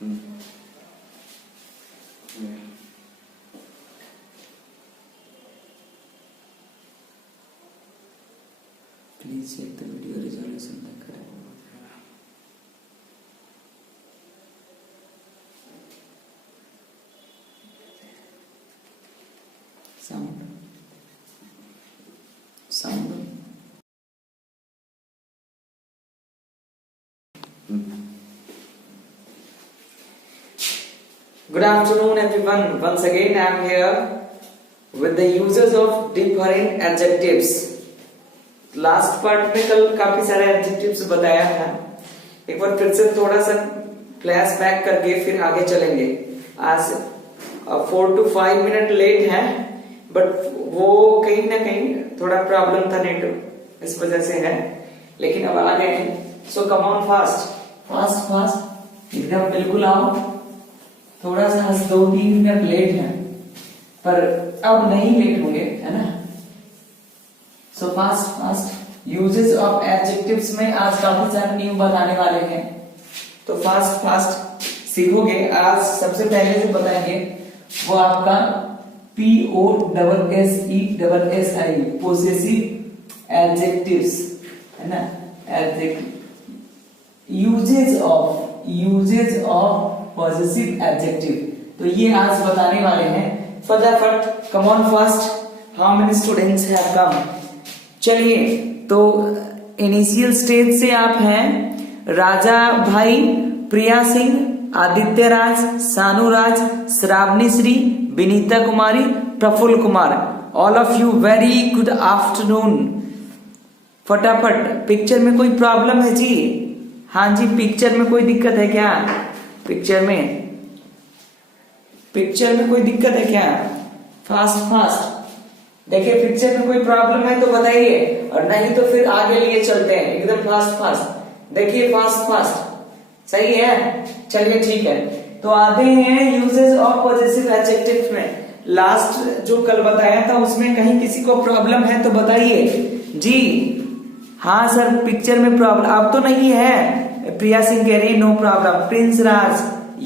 Please check the video resolution. Sound. Good afternoon, everyone. Once again, I am here with the uses of different adjectives. Last part में कल काफी सारे adjectives बताया था. एक बार फिर से थोड़ा सा फ्लैश बैक करके फिर आगे चलेंगे. आज 4 to 5 मिनट लेट है, बट वो कहीं ना कहीं थोड़ा प्रॉब्लम था नेट, इस वजह से है. लेकिन अब आ गए हैं. सो कम ऑन फास्ट एकदम बिल्कुल आओ. थोड़ा सा 2-3 मिनट लेट है, पर अब नहीं लेट होंगे, है ना. So fast uses of adjectives में आज काफी सारे न्यू बताने वाले हैं, तो फास्ट सीखोगे. आज सबसे पहले जो बताएंगे वो आपका POSSESSI पोसेसिव एडजेक्टिव्स, है ना. यूजेस ऑफ पॉजिटिव एडजेक्टिव, तो ये आज बताने वाले हैं. फटाफट come on fast. How many students have come? चलिए, तो इनिशियल स्टेज से आप हैं राजा भाई, प्रिया Singh, Aditya Raj, Sanu Raj, Shravani Shree, Vinita Kumari, Prafull Kumar. All of you very good afternoon. फटाफट. पिक्चर में कोई प्रॉब्लम है जी? हाँ जी, पिक्चर में कोई दिक्कत है क्या? पिक्चर में कोई दिक्कत है क्या? फास्ट देखिए, पिक्चर में कोई प्रॉब्लम है तो बताइए, और नहीं तो फिर आगे लिए चलते हैं. एकदम फास्ट देखिए, फास्ट सही है. चलिए ठीक है, तो आते हैं यूजेस ऑफ पॉजिटिव एडजेक्टिव्स में. लास्ट जो कल बताया था उसमें कहीं किसी को प्रॉब्लम है तो बताइए जी. हाँ सर, पिक्चर में प्रॉब्लम अब तो नहीं है. प्रिया सिंह कह रही नो प्रॉब्लम. प्रिंस राज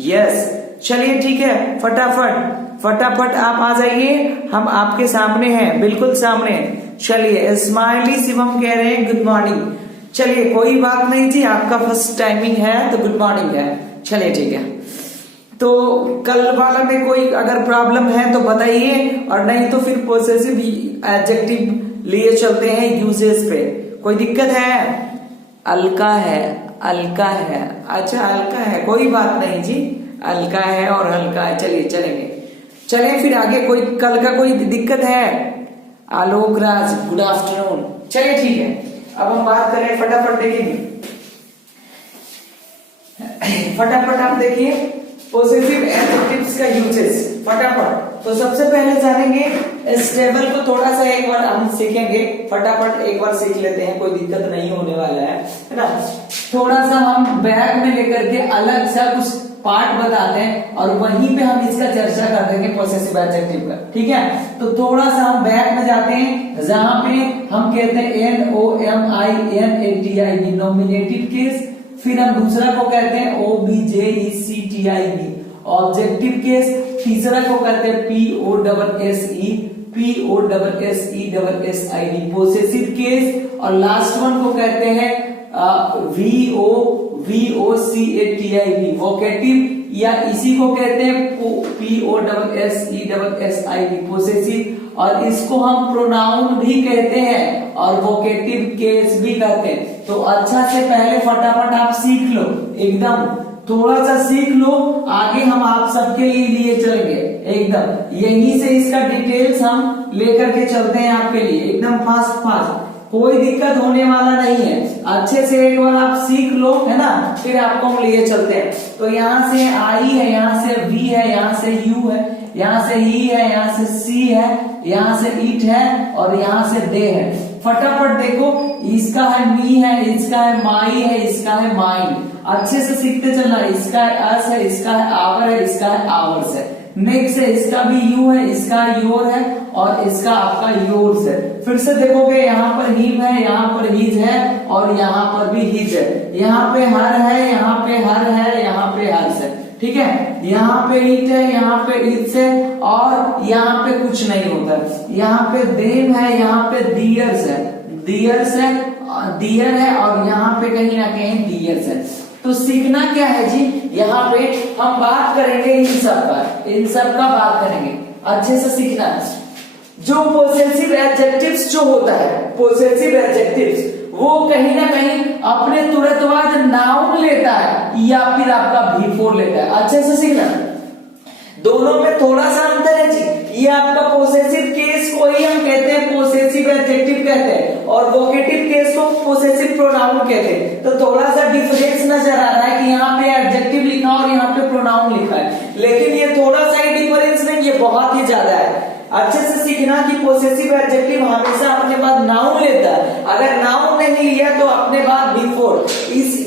यस. चलिए ठीक है, फटाफट आप आ जाइए. हम आपके सामने हैं, बिल्कुल सामने. चलिए, स्माइली शिवम कह रहे हैं गुड मॉर्निंग. चलिए, कोई बात नहीं जी, आपका फर्स्ट टाइमिंग है तो गुड मॉर्निंग है. चलिए ठीक है, तो कल वाला में कोई अगर प्रॉब्लम है तो बताइए, और नहीं तो फिर पॉसेसिव एडजेक्टिव लिए चलते हैं यूजेस पे. कोई दिक्कत है? अलका है. अच्छा, अलका है, कोई बात नहीं जी. अलका है और हल्का है. चलिए चलें फिर आगे. कोई कल का कोई दिक्कत है? Alok Raj good afternoon. चलिए ठीक है, अब हम बात करें. फटाफट देखेंगे, फटाफट आप देखिए पॉजिटिव एडजेक्टिव्स का यूजेस. फटाफट. तो सबसे पहले जानेंगे स्टेबल को. थोड़ा सा एक बार हम सीखेंगे. फटाफट एक बार सीख लेते हैं, कोई दिक्कत नहीं होने वाला है ना. थोड़ा सा हम बैग में लेकर के अलग सा कुछ पार्ट बताते हैं और वहीं पे हम इसका चर्चा कर देंगे पॉसेसिव एडजेक्टिव का. ठीक है, तो थोड़ा सा हम बैक में जाते हैं, जहां पे हम कहते हैं NOMINATIV नॉमिनेटिव केस. फिर हम दूसरा को कहते हैं OBJECTIV ऑब्जेक्टिव केस. तीसरा को कहते हैं POSSESSIV पोसेसिव केस. और लास्ट वन को कहते हैं VOCATIV वोकेटिव, या इसी को कहते हैं POSSESSIV पोसेसिव. और इसको हम प्रोनाउन भी कहते हैं और वोकेटिव केस भी कहते हैं. तो अच्छा से पहले फटाफट आप सीख लो, एकदम थोड़ा सा सीख लो. आगे हम आप सबके लिए चलेंगे एकदम. यहीं से इसका डिटेल्स हम लेकर के चलते हैं आपके लिए एकदम फास्ट. कोई दिक्कत होने वाला नहीं है. अच्छे से एक बार आप सीख लो, है ना, फिर आपको हम लिए चलते हैं. तो यहाँ से आई है, यहाँ से वी है, यहाँ से यू है, यहाँ से ही है, यहाँ से सी है, यहाँ से इट है और यहाँ से दे है. फटाफट देखो, इसका है मी है, इसका है माई है, इसका है माइन. अच्छे से सीखते चलना. इसका है अस है, इसका है आवर है, इसका है आवर्स है. नेक्स्ट है, इसका भी यू है, इसका योर है और इसका आपका योर्स है. फिर से देखोगे, यहाँ पर हिम है, यहाँ पर हिज है और यहाँ पर भी हिज है. यहाँ पे हर है, यहाँ पे हर है, यहाँ पे हर्स है. ठीक है, यहाँ पे ईट है, यहाँ पे ईट्स है, और यहाँ पे कुछ नहीं होता, यहाँ पे देम है, यहाँ पे दियर्स है, दियर्स है, दियर है, और यहाँ पे कहीं ना कहीं दियर्स है। तो सीखना क्या है जी, यहाँ पे हम बात करेंगे इन सब का बात करेंगे, अच्छे से सीखना। जो पोसेसिव एडजेक्टिव्स जो होता है, पोसेसिव एडजेक्टिव्स वो कहीं ना कहीं अपने तुरंत बाद नाउन लेता है या फिर आपका बिफोर लेता है, अच्छे से सीखना। दोनों में थोड़ा सा अंतर है जी, ये आपका पोसेसिव केस को ही हम कहते हैं पोसेसिव एडजेक्टिव कहते हैं, और वोकेटिव केस को पोसेसिव प्रोनाउन कहते हैं। तो थोड़ा सा डिफरेंस नजर आ रहा है कि यहाँ पे एडजेक्टिव लिखा और यहाँ पे प्रोनाउन लिखा है, लेकिन ये थोड़ा सा ही डिफरेंस नहीं, ये बहुत ही ज्यादा है। अच्छे से सीखना कि पोसेसिव एडजेक्टिव हमेशा अपने बाद नाउन लेता है, अगर नाउन नहीं लिया तो अपने बाद बिफोर,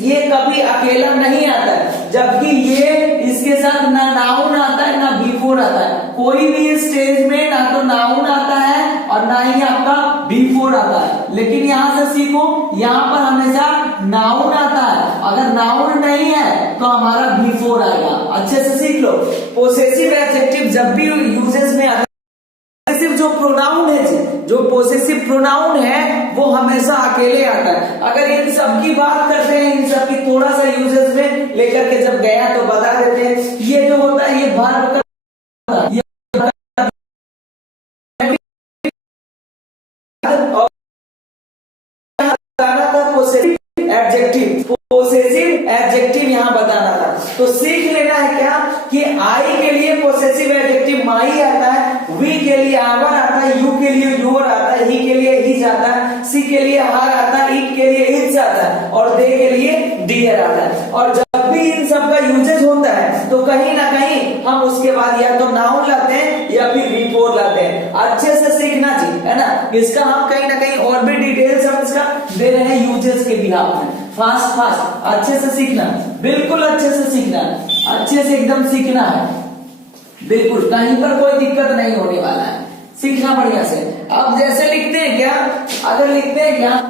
ये कभी अकेला नहीं आता है, जबकि ये इसके साथ ना नाउन आता है ना बिफोर आता है। कोई भी स्टेज में ना तो नाउन आता है और ना ही आपका बिफोर आता है, लेकिन यहाँ से सीखो, यहाँ पर हमेशा नाउन आता है, अगर नाउन नहीं है तो हमारा बिफोर आएगा। अच्छे से सीख लो, पोसेसिव एडजेक्टिव जब भी यूजेस में आता है, जो प्रोनाउन है जी, जो पोसेसिव प्रोनाउन है वो हमेशा अकेले आता है। अगर इन सब की बात करते हैं, इन सब की थोड़ा सा यूजेस में लेकर के जब गया तो बता देते हैं, ये जो होता है ये वर्ब का पोसेसिव एडजेक्टिव यहाँ बताना था। तो सीख लेना है क्या कि आई के लिए पोसेसिव एडजेक्टिव माई आता है, वी के लिए आवर आता है, यू के लिए यूर आता है, ही के लिए हिज आता है, सी के लिए हार आता है, इट के लिए इट्स आता है, और दे के लिए डियर आता है। और जब भी इन सब का यूजेज होता है तो कहीं ना कहीं हम उसके बाद या तो नाउन लाते हैं या फिर बिफोर लाते हैं। अच्छे से सीखना जी, है ना, इसका हम कहीं ना कहीं और भी डिटेल्स हम इसका दे रहे हैं यूजेस के बिहाफ में। फास्ट अच्छे से सीखना, बिल्कुल अच्छे से सीखना, अच्छे से एकदम सीखना है, बिल्कुल कहीं पर कोई दिक्कत नहीं होने वाला है, सीखना बढ़िया से। अब जैसे लिखते हैं क्या, अगर लिखते हैं क्या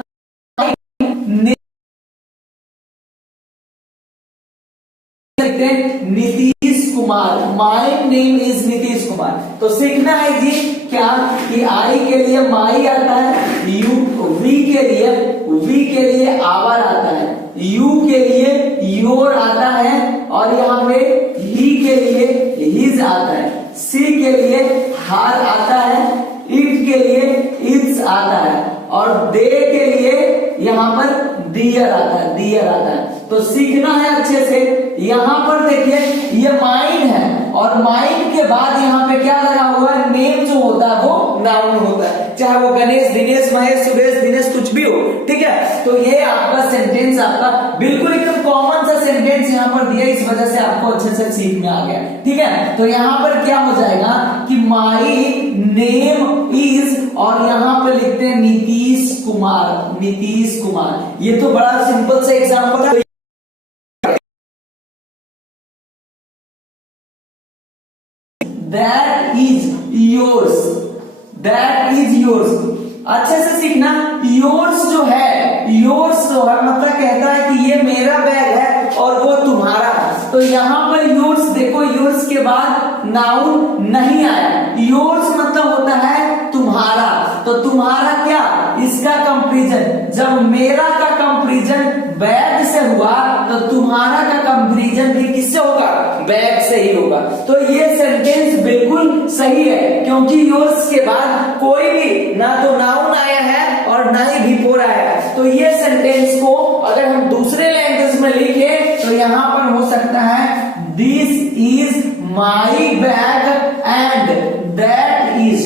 Nitish Kumar, my name is Nitish Kumar, तो सीखना है जी क्या कि आई के लिए माई आता है, यू वी के लिए आवर आता है, यू के लिए योर आता है, और यहाँ पे ही के लिए हिज आता है, सी के लिए हार आता है, इट के लिए इट्स आता है, और दे के लिए यहाँ पर दियर आता है। तो सीखना है अच्छे से। यहाँ पर देखिए ये माइंड है, और माइंड के बाद यहाँ पे क्या लगा हुआ है, नेम जो होता है वो नाउन होता है, चाहे वो गणेश, दिनेश, महेश, सुरेश, दिनेश कुछ भी हो, ठीक है। तो ये आपका सेंटेंस आपका बिल्कुल एकदम कॉमन सा सेंटेंस यहाँ पर दिया, इस वजह से आपको अच्छे से सीख में आ गया, ठीक है। तो यहाँ पर क्या हो जाएगा कि माई नेम इज, और यहाँ पे लिखते हैं नीतीश कुमार, ये तो बड़ा सिंपल सा एग्जाम्पल है। That is yours, अच्छे से सीखना। yours जो है मतलब कहता है कि ये मेरा बैग है और वो तुम्हारा है। तो यहाँ पर yours देखो, yours के बाद नाउन नहीं आया, yours मतलब होता है तुम्हारा। तो तुम्हारा क्या, इसका कंपैरिजन, जब मेरा का कंपैरिजन बैग से हुआ तो तुम्हारा का कंपैरिजन भी किससे होगा, बैग से ही होगा। तो ये सेंटेंस बिल्कुल सही है, क्योंकि योर्स के बाद कोई भी ना तो नाउन आया है और ना ही बिफोर आया है। तो ये सेंटेंस को अगर हम दूसरे लैंग्वेज में लिखे तो यहाँ पर हो सकता है this is my bag and that is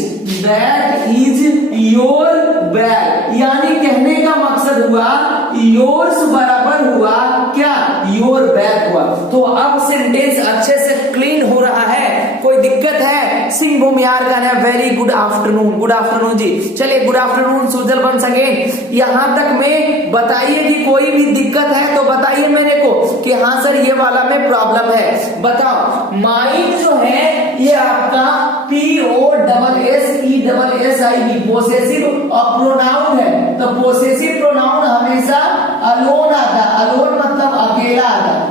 your bag, यानी कहने का मकसद हुआ योर्स बराबर हुआ क्या, योर बैग हुआ। तो अब सेंटेंस अच्छे से क्लीन हो रहा है, कोई दिक्कत है? सिंह भूमियार का है वेरी गुड आफ्टरनून जी। चलिए good afternoon Sujal once again. यहाँ तक में बताइए कि कोई भी दिक्कत है तो बताइए मेरे को कि हाँ सर ये वाला में प्रॉब्लम है, बताओ। माइंड जो है ये आपका POSSESSIV पोसेसिव प्रोनाउन है। तो पोसेसिव प्रोनाउन हमेशा अलोन आता है, अलोन मतलब अकेला आता है।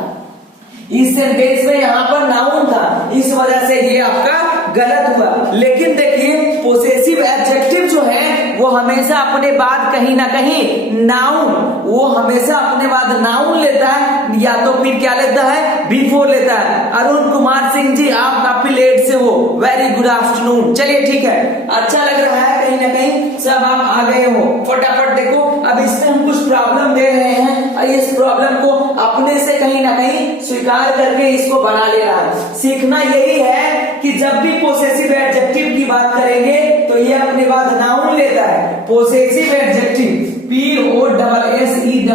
इस सेंटेंस इसमें यहाँ पर नाउन था, इस वजह से ये आपका गलत हुआ। लेकिन देखिए पोसेसिव एडजेक्टिव जो है वो हमेशा अपने बाद कहीं ना कहीं नाउन, वो हमेशा अपने बाद नाउन लेता है या तो फिर क्या लेता है, बिफोर लेता है। अरुण कुमार सिंह जी आप काफी लेट से हो, वेरी गुड आफ्टरनून। चलिए ठीक है, अच्छा लग रहा है, कहीं ना कहीं सब आप आ गए हो। फटाफट देखो, अब इसमें हम कुछ प्रॉब्लम दे रहे हैं और इस प्रॉब्लम को अपने से कहीं ना कहीं स्वीकार करके इसको बना लेना है। सीखना यही है कि जब भी पोसेसिव एडजेक्टिव की बात करेंगे तो ये अपने बाद नाउन लेता है। Possessive adjective POSSESSIV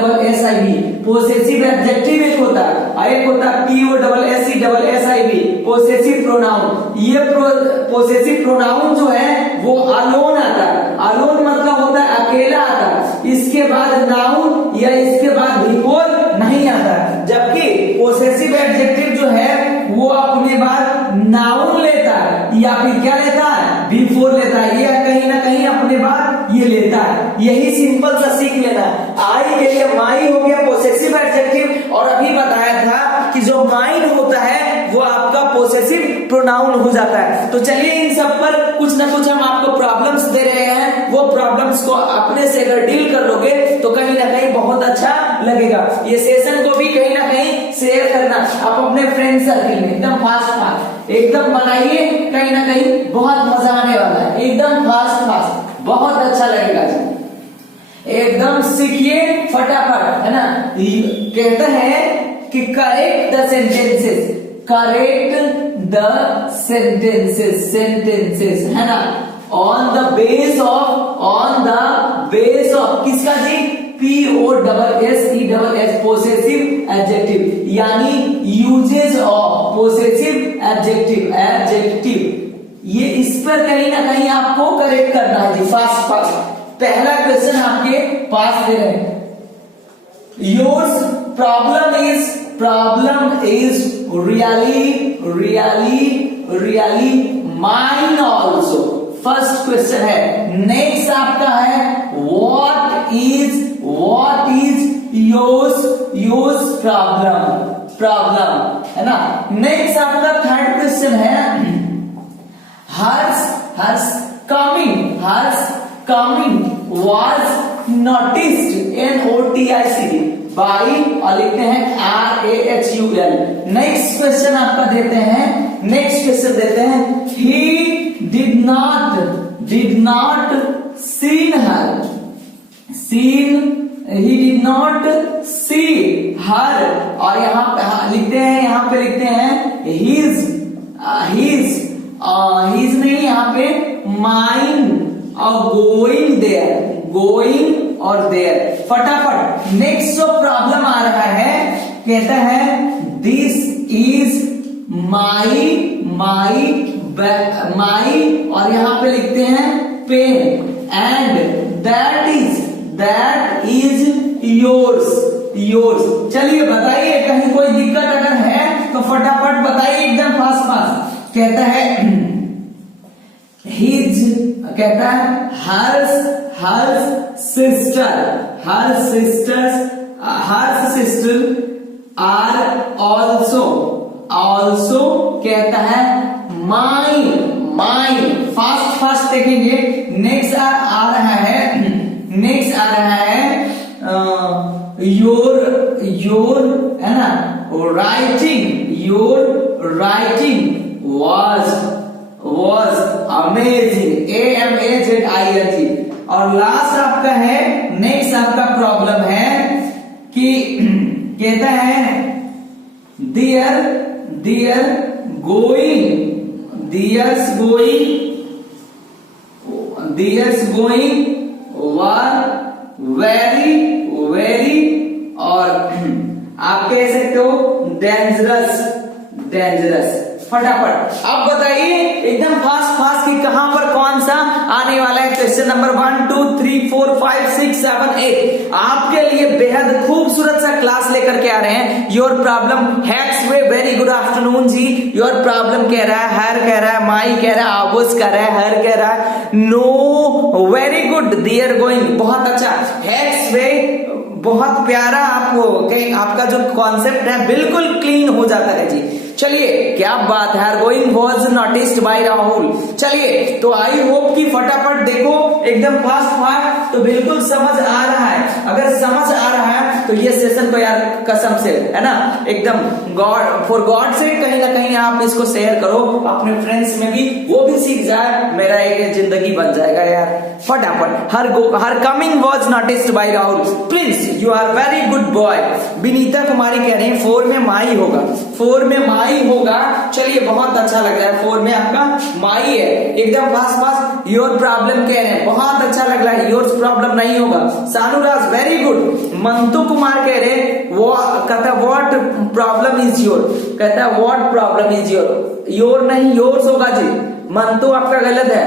possessive adjective एक होता है, एक होता है POSSESSIV पोसेसिव प्रोनाउन। ये पोसेसिव प्रोनाउन जो है वो अलोन आता है। अलोन मतलब होता है अकेला आता है, इसके बाद नाउन या इसके बाद बिफोर नहीं आता। जबकि पोसेसिव एडजेक्टिव जो है वो अपने बाद नाउन लेता है या फिर क्या लेता है, बिफोर लेता है। ये कहीं ना कहीं अपने बाद ये लेता है। यही सिंपल सा सीख लेना। आई के लिए माई हो गया पोसेसिव एडजेक्टिव, और अभी बताया था कि जो माइन होता है वो आपका पोसेसिव प्रोनाउन हो जाता है। तो चलिए इन सब पर कुछ ना कुछ हम आपको प्रॉब्लम्स दे रहे हैं, वो प्रॉब्लम्स को अपने से अगर डील कर लोगे तो कहीं ना कहीं बहुत अच्छा लगेगा। ये सेशन को भी कहीं ना कहीं शेयर करना आप अपने फ्रेंड सर्किल में एकदम फास्ट एकदम बनाइए, कहीं ना कहीं बहुत मजा आने वाला है। एकदम फास्ट बहुत अच्छा लगेगा जी, एकदम सीखिए फटाफट, है ना। कहते हैं कि correct the sentences, correct the sentences, है ना, ऑन द बेस ऑफ किसका जी, POSSESS पोसेसिव एडजेक्टिव, यानी यूजेज ऑफ पोसेसिव एडजेक्टिव। ये इस पर कहीं ना कहीं आपको करेक्ट करना है जी, फास्ट। पहला क्वेश्चन आपके पास दे रहे हैं, yours problem is really mine also. First question है। नेक्स्ट आपका है व्हाट इज योर्स प्रॉब्लम, है ना। नेक्स्ट आपका थर्ड क्वेश्चन है हर्ष coming was noticed NOTICED by, और लिखते हैं RAHUL। नेक्स्ट क्वेश्चन आपका देते हैं, he did not see her, और यहाँ लिखते हैं his नहीं, यहाँ पे mine और गोइंग और देयर। फटाफट नेक्स्ट जो प्रॉब्लम आ रहा है, कहता है दिस इज माई और यहाँ पे लिखते हैं pen, and that is yours. चलिए बताइए, कहीं कोई दिक्कत अगर है तो फटाफट बताइए एकदम फास्ट। कहता है हर सिस्टर आर ऑल्सो कहता है माइन। फास्ट देखेंगे। नेक्स्ट आ रहा है योर, है ना, राइटिंग was amazing, AMAZING। और लास्ट आपका है, नेक्स्ट आपका प्रॉब्लम है कि कहता है देयर्स गोइंग वर वेरी और आप कह सकते हो डेंजरस। फटाफट आप बताइए एकदम फास्ट कि कहां पर कौन सा आने वाला है। क्वेश्चन नंबर 1 2 3 4 5 6 7 8 आपके लिए बेहद खूबसूरत सा क्लास लेकर के आ रहे हैं। Your problem hacks way, very good afternoon ji. Your problem कह रहा है, हर कह रहा है, माई कह रहा है, आबोस कह रहा है, हर कह रहा है, no, very good, there going, बहुत अच्छा। हैक्स वे बहुत प्यारा, आपको आपका जो कॉन्सेप्ट है बिल्कुल क्लीन हो जाता है जी। चलिए क्या बात है, going was noticed by Rahul. चलिए तो आई होप कि फटाफट देखो एकदम फास्ट फास्ट, तो बिल्कुल समझ आ रहा है। अगर समझ आ रहा है तो ये सेशन को यार कसम से है ना एकदम गॉड फॉर गॉड से कहीं ना कहीं आप इसको शेयर करो अपने फ्रेंड्स में भी, वो भी सीख जाए, मेरा एक जिंदगी बन जाएगा यार फटाफट। Her coming was noticed by Rahul, please you are very good boy. Vinita Kumari कह रहे हैं 4 में माई होगा, 4 में माई होगा। चलिए बहुत अच्छा लग रहा है, 4 में आपका माई है, एकदम फास्ट फास्ट। योर प्रॉब्लम कह रहे हैं, बहुत अच्छा लग रहा है, योर प्रॉब्लम नहीं होगा। सानुराज वेरी गुड। मंतु कुमार कह रहे हैं वो कहता व्हाट प्रॉब्लम इज योर, कहता what problem is your, your नहीं योर्स होगा जी। मंतु आपका गलत है,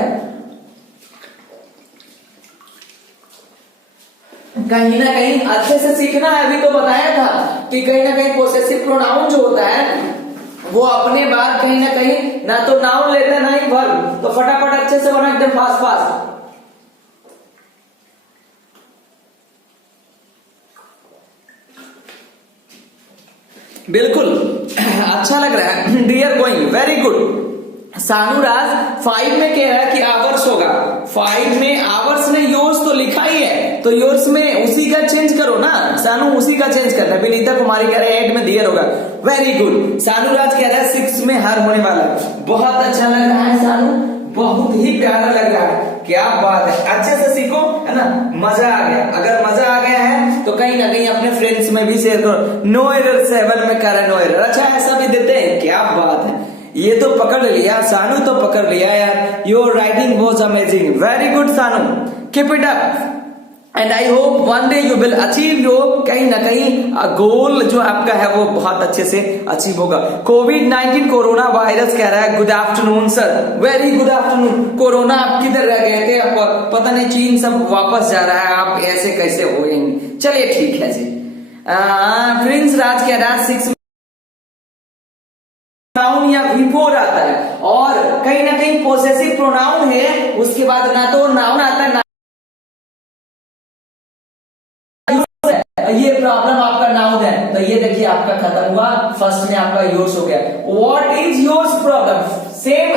कहीं ना कहीं अच्छे से सीखना है। अभी तो बताया था कि कहीं ना कहीं पोसेसिव प्रोनाउन जो होता है वो अपने बाद कहीं ना कहीं ना तो नाउन लेता है ना ही वर्ब, तो फटाफट अच्छे से बना एकदम फास्ट फास्ट। बिल्कुल अच्छा लग रहा है, डियर गोइंग वेरी गुड। सानुराज 5 में कह रहा है कि आवर्स होगा, 5 में आवर्स ने योर्स तो लिखा ही है, तो योर्स में उसी का चेंज करो ना सानू, उसी का चेंज करना। विनीता कुमारी कह रहे हैं 8 में दियर होगा, वेरी गुड। सानुराज कह रहा है 6 में हर होने वाला, बहुत अच्छा लग रहा है सानू, बहुत ही प्यारा लग रहा है, क्या बात है। अच्छे से सीखो है ना, मजा आ गया। अगर मजा आ गया है तो कहीं ना कहीं अपने फ्रेंड्स में भी शेयर करो। नो एरर 7 में कर नो एरर, अच्छा ऐसा भी देते हैं, क्या बात है। ये तो पकड़ लिया सानू, तो पकड़ लिया यार। Your writing was amazing, very good Sanu, keep it up and I hope one day you will achieve your कहीं ना कहीं गोल जो आपका है वो बहुत अच्छे से अचीव होगा। कोविड-19 कोरोना वायरस कह रहा है good afternoon sir, very good afternoon. Corona आप किधर रह गए थे, आप पता नहीं चीन सब वापस जा रहा है, आप ऐसे कैसे होंगे। चलिए ठीक है जी। प्रिंस राज कह रहा है 6 नाउन या बिफोर आता है, और कहीं ना कहीं पोसेसिव प्रोनाउन है, उसके बाद ना तो नाउन आता है ना ये प्रॉब्लम आपका नाउन है, तो ये देखिए आपका खत्म हुआ, फर्स्ट में आपका योर्स हो गया। What is yours problem, same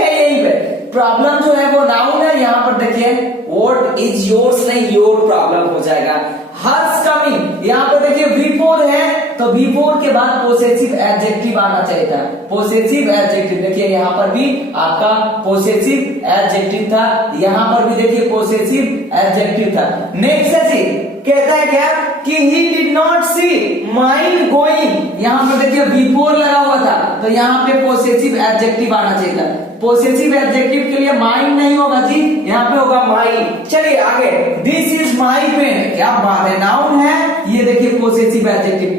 है यहीं पे, प्रॉब्लम जो है वो नाउन है, यहां पर देखिए व्हाट इज योर्स नहीं योर प्रॉब्लम हो जाएगा। हर्स कमिंग, यहां पर देखिए बिफोर है, तो बिफोर के बाद पोसेसिव एडजेक्टिव आना चाहिए था, पोसेसिव एडजेक्टिव। देखिए यहां पर भी आपका पोसेसिव एडजेक्टिव था, यहां पर भी देखिए पोसेसिव एडजेक्टिव था। नेक्स्ट है जी, कहता है क्या कि he did not see mind going, यहां पर देखिए बिफोर लगा हुआ था, तो यहां पे पोसेसिव एडजेक्टिव आना चाहिए था। पोसेसिव एडजेक्टिव के लिए माइंड नहीं होगा जी, यहाँ पे होगा माइंड। चलिए आगे, दिस इज माई पेन, क्या बात है, नाउन है, ये देखिए possessive adjective,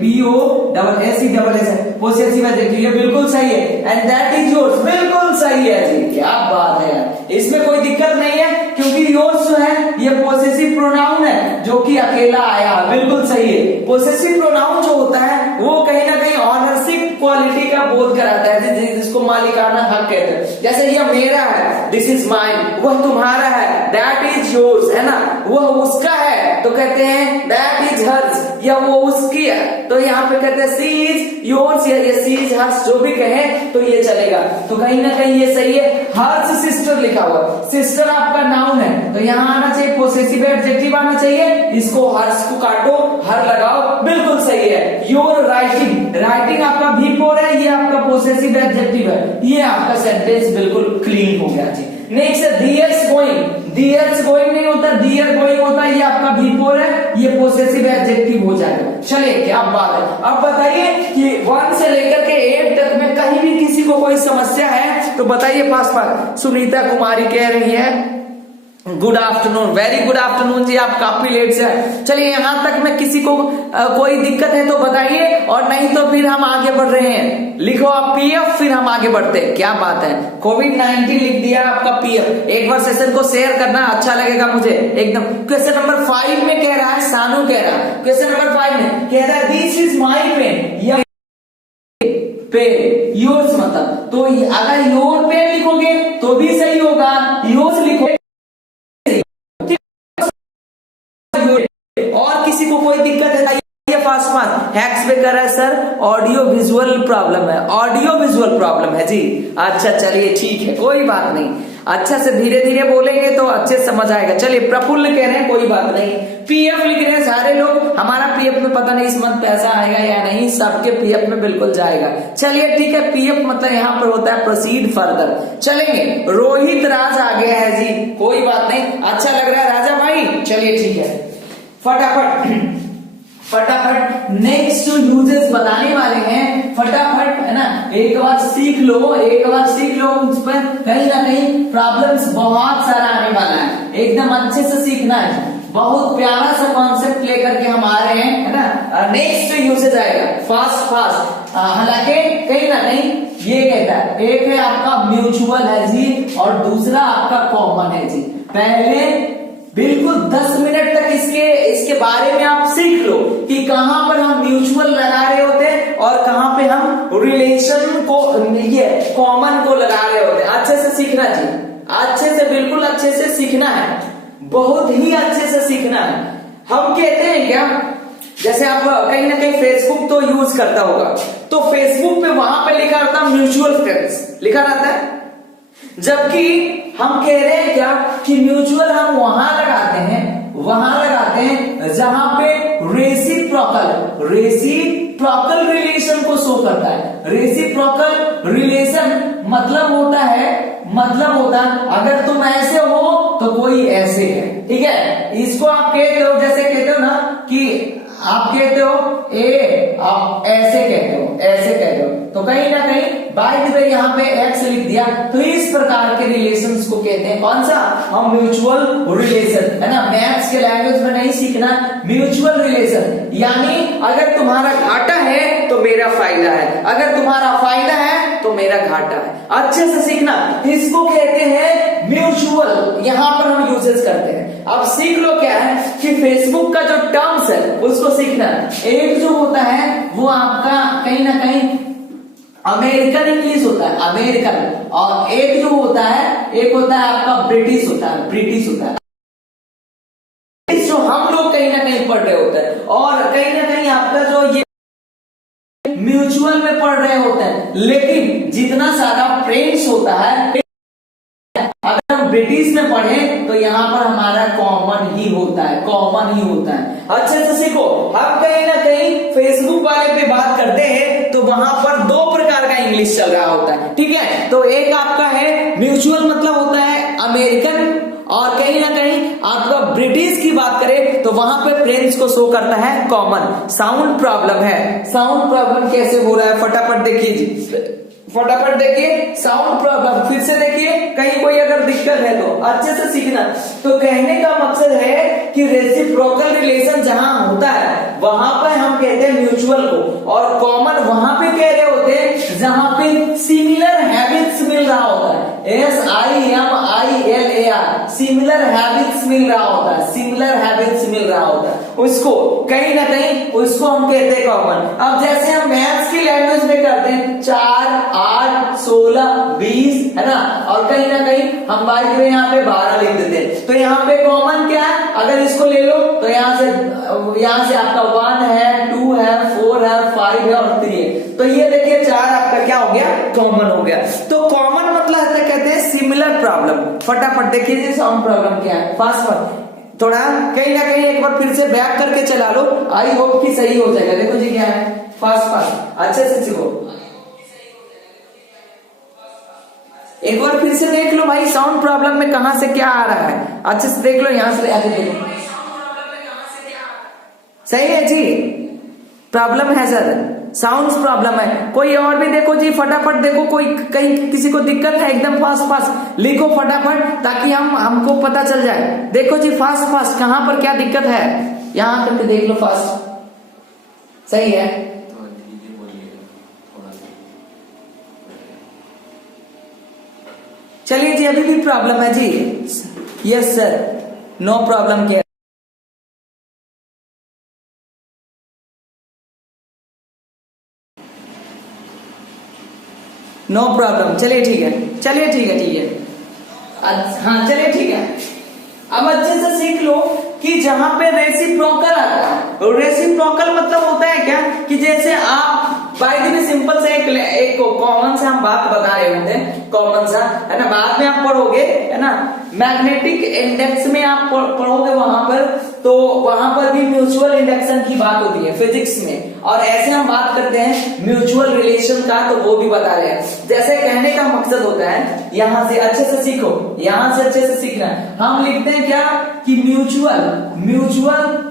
POSSESS possessive adjective, ये बिल्कुल सही है। एंड दैट इज योर्स, बिल्कुल सही है जी, क्या बात है यार, इसमें कोई दिक्कत नहीं है, क्योंकि योर्स जो है ये पोसेसिव प्रोनाउन है जो कि अकेला आया, बिल्कुल सही है। पोसेसिव प्रोनाउन जो होता है वो कहीं ना कहीं ऑनरशिप क्वालिटी का बोध कराता है, जिसको मालिकाना हक कहते हैं। जैसे ये मेरा है, दिस इज माइन, वह तुम्हारा है, दैट इज योर्स, है ना, वह उसका है तो कहते हैं दैट इज हर्स, या वो उसकी है तो यहाँ पे कहते हैं सी इज योर्स, या ये सी इज हर्स, जो भी कहे तो ये चलेगा। तो कहीं ना कहीं ये सही है। हर्स सिस्टर लिखा हुआ, सिस्टर आपका नाउन है, तो यहाँ आना चाहिए पोसेसिव एडजेक्टिव आना चाहिए, इसको हर्स को काटो, हर लगाओ, बिल्कुल सही है। योर राइटिंग, राइटिंग आपका बिफोर है, ये आपका पोसेसिव एडजेक्टिव है, ये आपका सेंटेंस बिल्कुल क्लीन हो गया जी। नेक्स्ट है दियर्स गोइंग, दियर्स गोइंग नहीं होता, दियर गोइंग होता है, ये आपका बिफोर है, ये पोसेसिव एडजेक्टिव हो जाएगा। चलिए क्या बात है। अब बताइए कि 1 से लेकर के 8 तक में कहीं भी किसी को कोई समस्या है तो बताइए पास पास। सुनीता कुमारी कह रही है good afternoon, very good afternoon जी, आप काफी लेट से आए। चलिए यहां तक में किसी को कोई दिक्कत है तो बताइए, और नहीं तो फिर हम आगे बढ़ रहे हैं। लिखो आप PF, फिर हम आगे बढ़ते हैं, क्या बात है। कोविड-19 लिख दिया आपका PF, एक बार सेशन को शेयर करना, अच्छा लगेगा मुझे एकदम। क्वेश्चन नंबर 5 में कह रहा है, सानू कह रहा है, क्वेश्चन नंबर 5 में कह रहा है this is my pen, pen yours मतलब, तो अगर योर पेन लिखोगे तो भी सही होगा, योर्स लिखोगे। और किसी को कोई दिक्कत है फास्ट फास्ट, हैक्स पे कर रहा है सर ऑडियो विजुअल प्रॉब्लम है, ऑडियो विजुअल प्रॉब्लम है जी। अच्छा चलिए ठीक है, कोई बात नहीं, अच्छा से धीरे धीरे बोलेंगे तो अच्छे समझ आएगा। चलिए प्रफुल्ल कह रहे हैं कोई बात नहीं, पीएफ लिख रहे हैं सारे लोग, हमारा पीएफ में पता नहीं इस मंथ पैसा आएगा या नहीं, सबके पीएफ में बिल्कुल जाएगा। चलिए ठीक है, पीएफ मतलब यहाँ पर होता है प्रोसीड फर्दर। चलेंगे, रोहित राज आ गया है जी, कोई बात नहीं, अच्छा लग रहा है राजा भाई। चलिए ठीक है, फटाफट फटाफट नेक्स्ट यूजेस बताने वाले हैं, फटाफट है ना, एक बार सीख लो, एक बार सीख लो, उस पर कहीं ना कहीं प्रॉब्लम्स बहुत सारा आने वाला है, एकदम अच्छे से सीखना है। बहुत प्यारा सा कॉन्सेप्ट लेकर के हम आ रहे हैं, है ना। नेक्स्ट यूजेस आएगा फास्ट फास्ट, हालांकि कहीं ना कहीं ये कहता है, एक है आपका म्यूचुअल है जी और दूसरा आपका कॉमन है जी। पहले बिल्कुल 10 मिनट तक इसके बारे में आप सीख लो कि कहां पर हम म्यूचुअल लगा रहे होते हैं और कहां पे हम रिलेशन को, ये कॉमन को लगा रहे होते हैं। अच्छे से सीखना जी, अच्छे से, बिल्कुल अच्छे से सीखना है, बहुत ही अच्छे से सीखना है। हम कहते हैं क्या, जैसे आप कहीं ना कहीं फेसबुक तो यूज करता होगा, तो फेसबुक पे वहां पे लिखा रहता है म्यूचुअल फ्रेंड्स लिखा रहता है, जबकि हम कह रहे हैं क्या कि म्यूचुअल हम वहां लगाते हैं जहां पे रेसिप्रोकल रिलेशन को शो करता है। रेसिप्रोकल रिलेशन मतलब होता है अगर तुम ऐसे हो तो कोई ऐसे है, ठीक है। इसको आप कहते हो, जैसे कहते हो ना कि आप कहते हो ए, आप ऐसे कहते हो, तो कहीं ना कहीं बाय द वे यहाँ पे एक्स लिख दिया, तो इस प्रकार के रिलेशंस को कहते हैं कौन सा, हम म्यूचुअल रिलेशन, है ना। मैथ्स के लैंग्वेज में नहीं सीखना, म्यूचुअल रिलेशन यानी अगर तुम्हारा घाटा है तो मेरा फायदा है, अगर तुम्हारा फायदा है तो मेरा घाटा है। अच्छे से सीखना, इसको कहते हैं म्यूचुअल, यहां पर हम यूजेस करते हैं। अब सीख लो क्या है कि फेसबुक का जो टर्म्स है उसको सीखना। एक जो होता है वो आपका कहीं ना कहीं अमेरिकन इंग्लिश होता है, अमेरिकन, और एक जो होता है आपका ब्रिटिश होता है, जो हम लोग कहीं ना कहीं पढ़ रहे होते हैं, और कहीं ना कहीं आपका जो ये म्यूचुअल में पढ़ रहे होते हैं। लेकिन जितना सारा फ्रेंच होता है, अगर हम ब्रिटिश में पढ़े तो यहाँ पर हमारा कॉमन ही होता है, अच्छे से सीखो। हम कहीं ना कहीं फेसबुक वाले पे बात करते हैं तो वहां पर दो प्रकार का इंग्लिश चल रहा होता है, ठीक है। तो एक आपका है म्यूचुअल, मतलब होता है अमेरिकन, और कहीं ना कहीं आपका ब्रिटिश की बात करें तो वहां पे फ्रेंच को शो करता है कॉमन। साउंड प्रॉब्लम है, साउंड प्रॉब्लम कैसे हो रहा है फटाफट देखिए जी, फटाफट देखिए साउंड प्रॉब्लम, फिर से देखिए, कहीं कोई अगर दिक्कत है तो अच्छे से सीखना। तो कहने का मकसद है कि रेसिप्रोकल रिलेशन जहां होता है वहां पे हम कहते हैं म्यूचुअल को, और कॉमन वहां पे कह रहे होते हैं जहां पे सिमिलर हैबिट्स मिल रहा होता है, SIMILAR, सिमिलर हैबिट्स मिल रहा होता है, उसको कहीं ना कहीं उसको हम कहते हैं कॉमन। अब जैसे हम मैथ्स की लैंग्वेज में करते हैं 4, 8, 16, 20, है ना, और कहीं ना कहीं हम बाई में यहाँ पे 12 लिख देते हैं। तो यहाँ पे कॉमन क्या है, अगर इसको ले लो तो यहाँ से आपका 1 है, 2 है, 4 है, 5 है और 3 है। तो ये देखिए 4 आपका क्या हो गया, कॉमन हो गया। तो कॉमन मतलब कहते हैं सिमिलर प्रॉब्लम। फटाफट देखिए जी साउंड प्रॉब्लम क्या है, फास्ट थोड़ा कहीं ना कहीं एक बार फिर से बैक करके चला लो, आई होप कि सही हो जाएगा। देखो जी क्या है, फास्ट अच्छे से सीखो, एक बार फिर से देख लो भाई साउंड प्रॉब्लम में कहां से क्या आ रहा है, अच्छे से देख लो, यहां से आगे देखो, सही है जी, प्रॉब्लम है सर, साउंड प्रॉब्लम है। कोई और भी देखो जी, फटाफट देखो, कोई कहीं किसी को दिक्कत है, एकदम फास्ट लिखो फटाफट, ताकि हमको पता चल जाए। देखो जी फास्ट कहां पर क्या दिक्कत है, यहां करके देख लो फास्ट, सही है। चलिए जी, अभी भी प्रॉब्लम है जी, यस सर, नो प्रॉब्लम क्या, नो प्रॉब्लम। चलिए ठीक है, हाँ चलिए ठीक है। अब अच्छे से सीख लो कि जहां पे रेसिप्रोकल आता है। रेसिप्रोकल मतलब होता है क्या कि जैसे आप बाय द वे सिंपल से एक कॉमन सा हम बात बता रहे होते हैं, कॉमन सा है ना, बाद में आप पढ़ोगे है ना, मैग्नेटिक इंडेक्स में आप पढ़ोगे वहां पर, तो वहां पर भी म्यूचुअल इंडक्शन की बात होती है फिजिक्स में, और ऐसे हम बात करते हैं म्यूचुअल रिलेशन का, तो वो भी बता रहे हैं। जैसे कहने का मकसद होता है, यहां से अच्छे से सीखो, यहां से अच्छे से सीखना, हम लिखते हैं क्या कि म्यूचुअल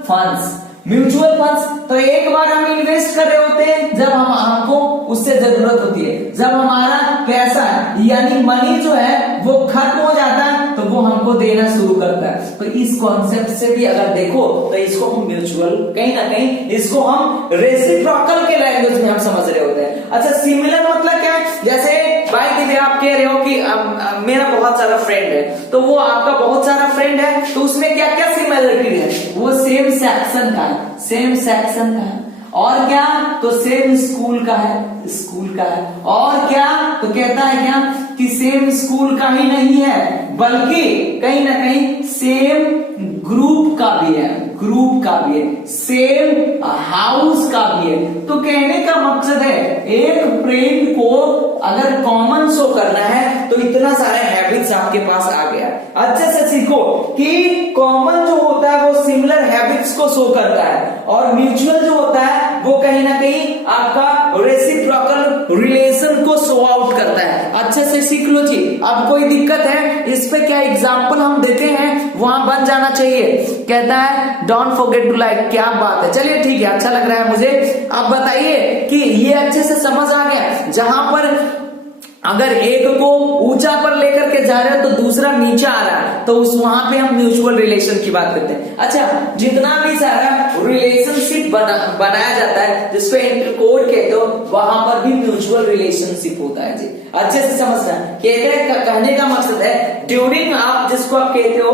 फंड्स, म्यूचुअल फंड्स। तो एक बार हम इन्वेस्ट कर रहे होते हैं जब हमको उससे जरूरत होती है, जब हमारा पैसा यानी मनी जो है वो खत्म हो जाता है तो वो हमको देना शुरू करता है। तो इस कॉन्सेप्ट से भी अगर देखो तो इसको हम म्यूचुअल, कहीं ना कहीं इसको हम रेसिप्रोकल के लैंग्वेज में हम समझ रहे होते हैं। अच्छा, सिमिलर मतलब क्या है, जैसे बाय द वे आप कह रहे हो कि मेरा बहुत सारा फ्रेंड है, तो वो आपका बहुत सारा फ्रेंड है, तो उसमें क्या क्या सिमिलरिटी है, वो सेम सेक्शन का है, सेम सेक्शन का है, और क्या तो सेम स्कूल का है, स्कूल का है, और क्या तो कहता है क्या कि सेम स्कूल का ही नहीं है बल्कि कहीं ना कहीं सेम ग्रुप का भी है, ग्रुप का भी है, सेम हाउस का भी है। तो कहने का मकसद है एक फ्रेंड को अगर कॉमन शो करना है तो इतना सारे हैबिट्स आपके पास आ गया। अच्छे से सीखो कि कॉमन जो होता है वो सिमिलर हैबिट्स को शो करता है, और म्यूचुअल जो होता है वो कहीं ना कहीं आपका रेसिप्रोकल रिलेशन को शो आउट करता है। अच्छे से सीख लो जी। अब कोई दिक्कत है इस पे क्या एग्जाम्पल हम देते हैं वहां बन जाना चाहिए। कहता है डोंट फॉरगेट टू लाइक, क्या बात है, चलिए ठीक है, अच्छा लग रहा है मुझे। अब बताइए कि ये अच्छे से समझ आ गया, जहां पर अगर एक को ऊंचा पर लेकर के जा रहे हो तो दूसरा नीचा आ रहा है, तो उस वहां पे हम म्यूचुअल रिलेशन की बात करते हैं। अच्छा, जितना भी सारा रिलेशनशिप बनाया जाता है जिसको इंटरकोड कहते हो, वहां पर भी म्यूचुअल रिलेशनशिप होता है जी। अच्छे से समझना, कहने का मकसद है ड्यूरिंग आप जिसको आप कहते हो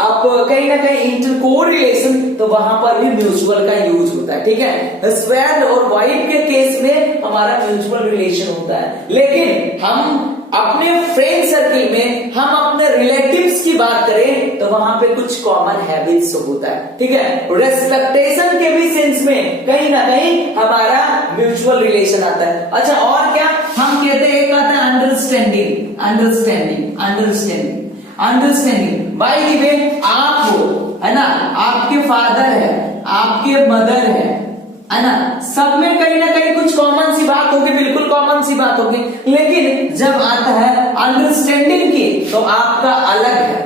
आप कहीं ना कहीं इंटरकोड रिलेशन, तो वहां पर भी म्यूचुअल का यूज होता है। ठीक है, हस्बैंड और वाइफ के केस में हमारा म्यूचुअल रिलेशन होता है, लेकिन हम अपने फ्रेंड सर्किल में हम अपने रिलेटिव्स की बात करें तो वहां पे कुछ कॉमन हैबिट्स होता है। ठीक है, रेस्पेक्टेशन के भी सेंस में कहीं ना कहीं हमारा म्यूचुअल रिलेशन आता है। अच्छा, और क्या हम कहते हैं, एक आता है understanding, understanding, understanding, understanding. By the way आप हो है ना, आपके फादर है, आपके मदर है ना, सब में कहीं ना कहीं कुछ कॉमन सी बात होगी, बिल्कुल कॉमन सी बात होगी, लेकिन जब आता है अंडरस्टैंडिंग की तो आपका अलग है,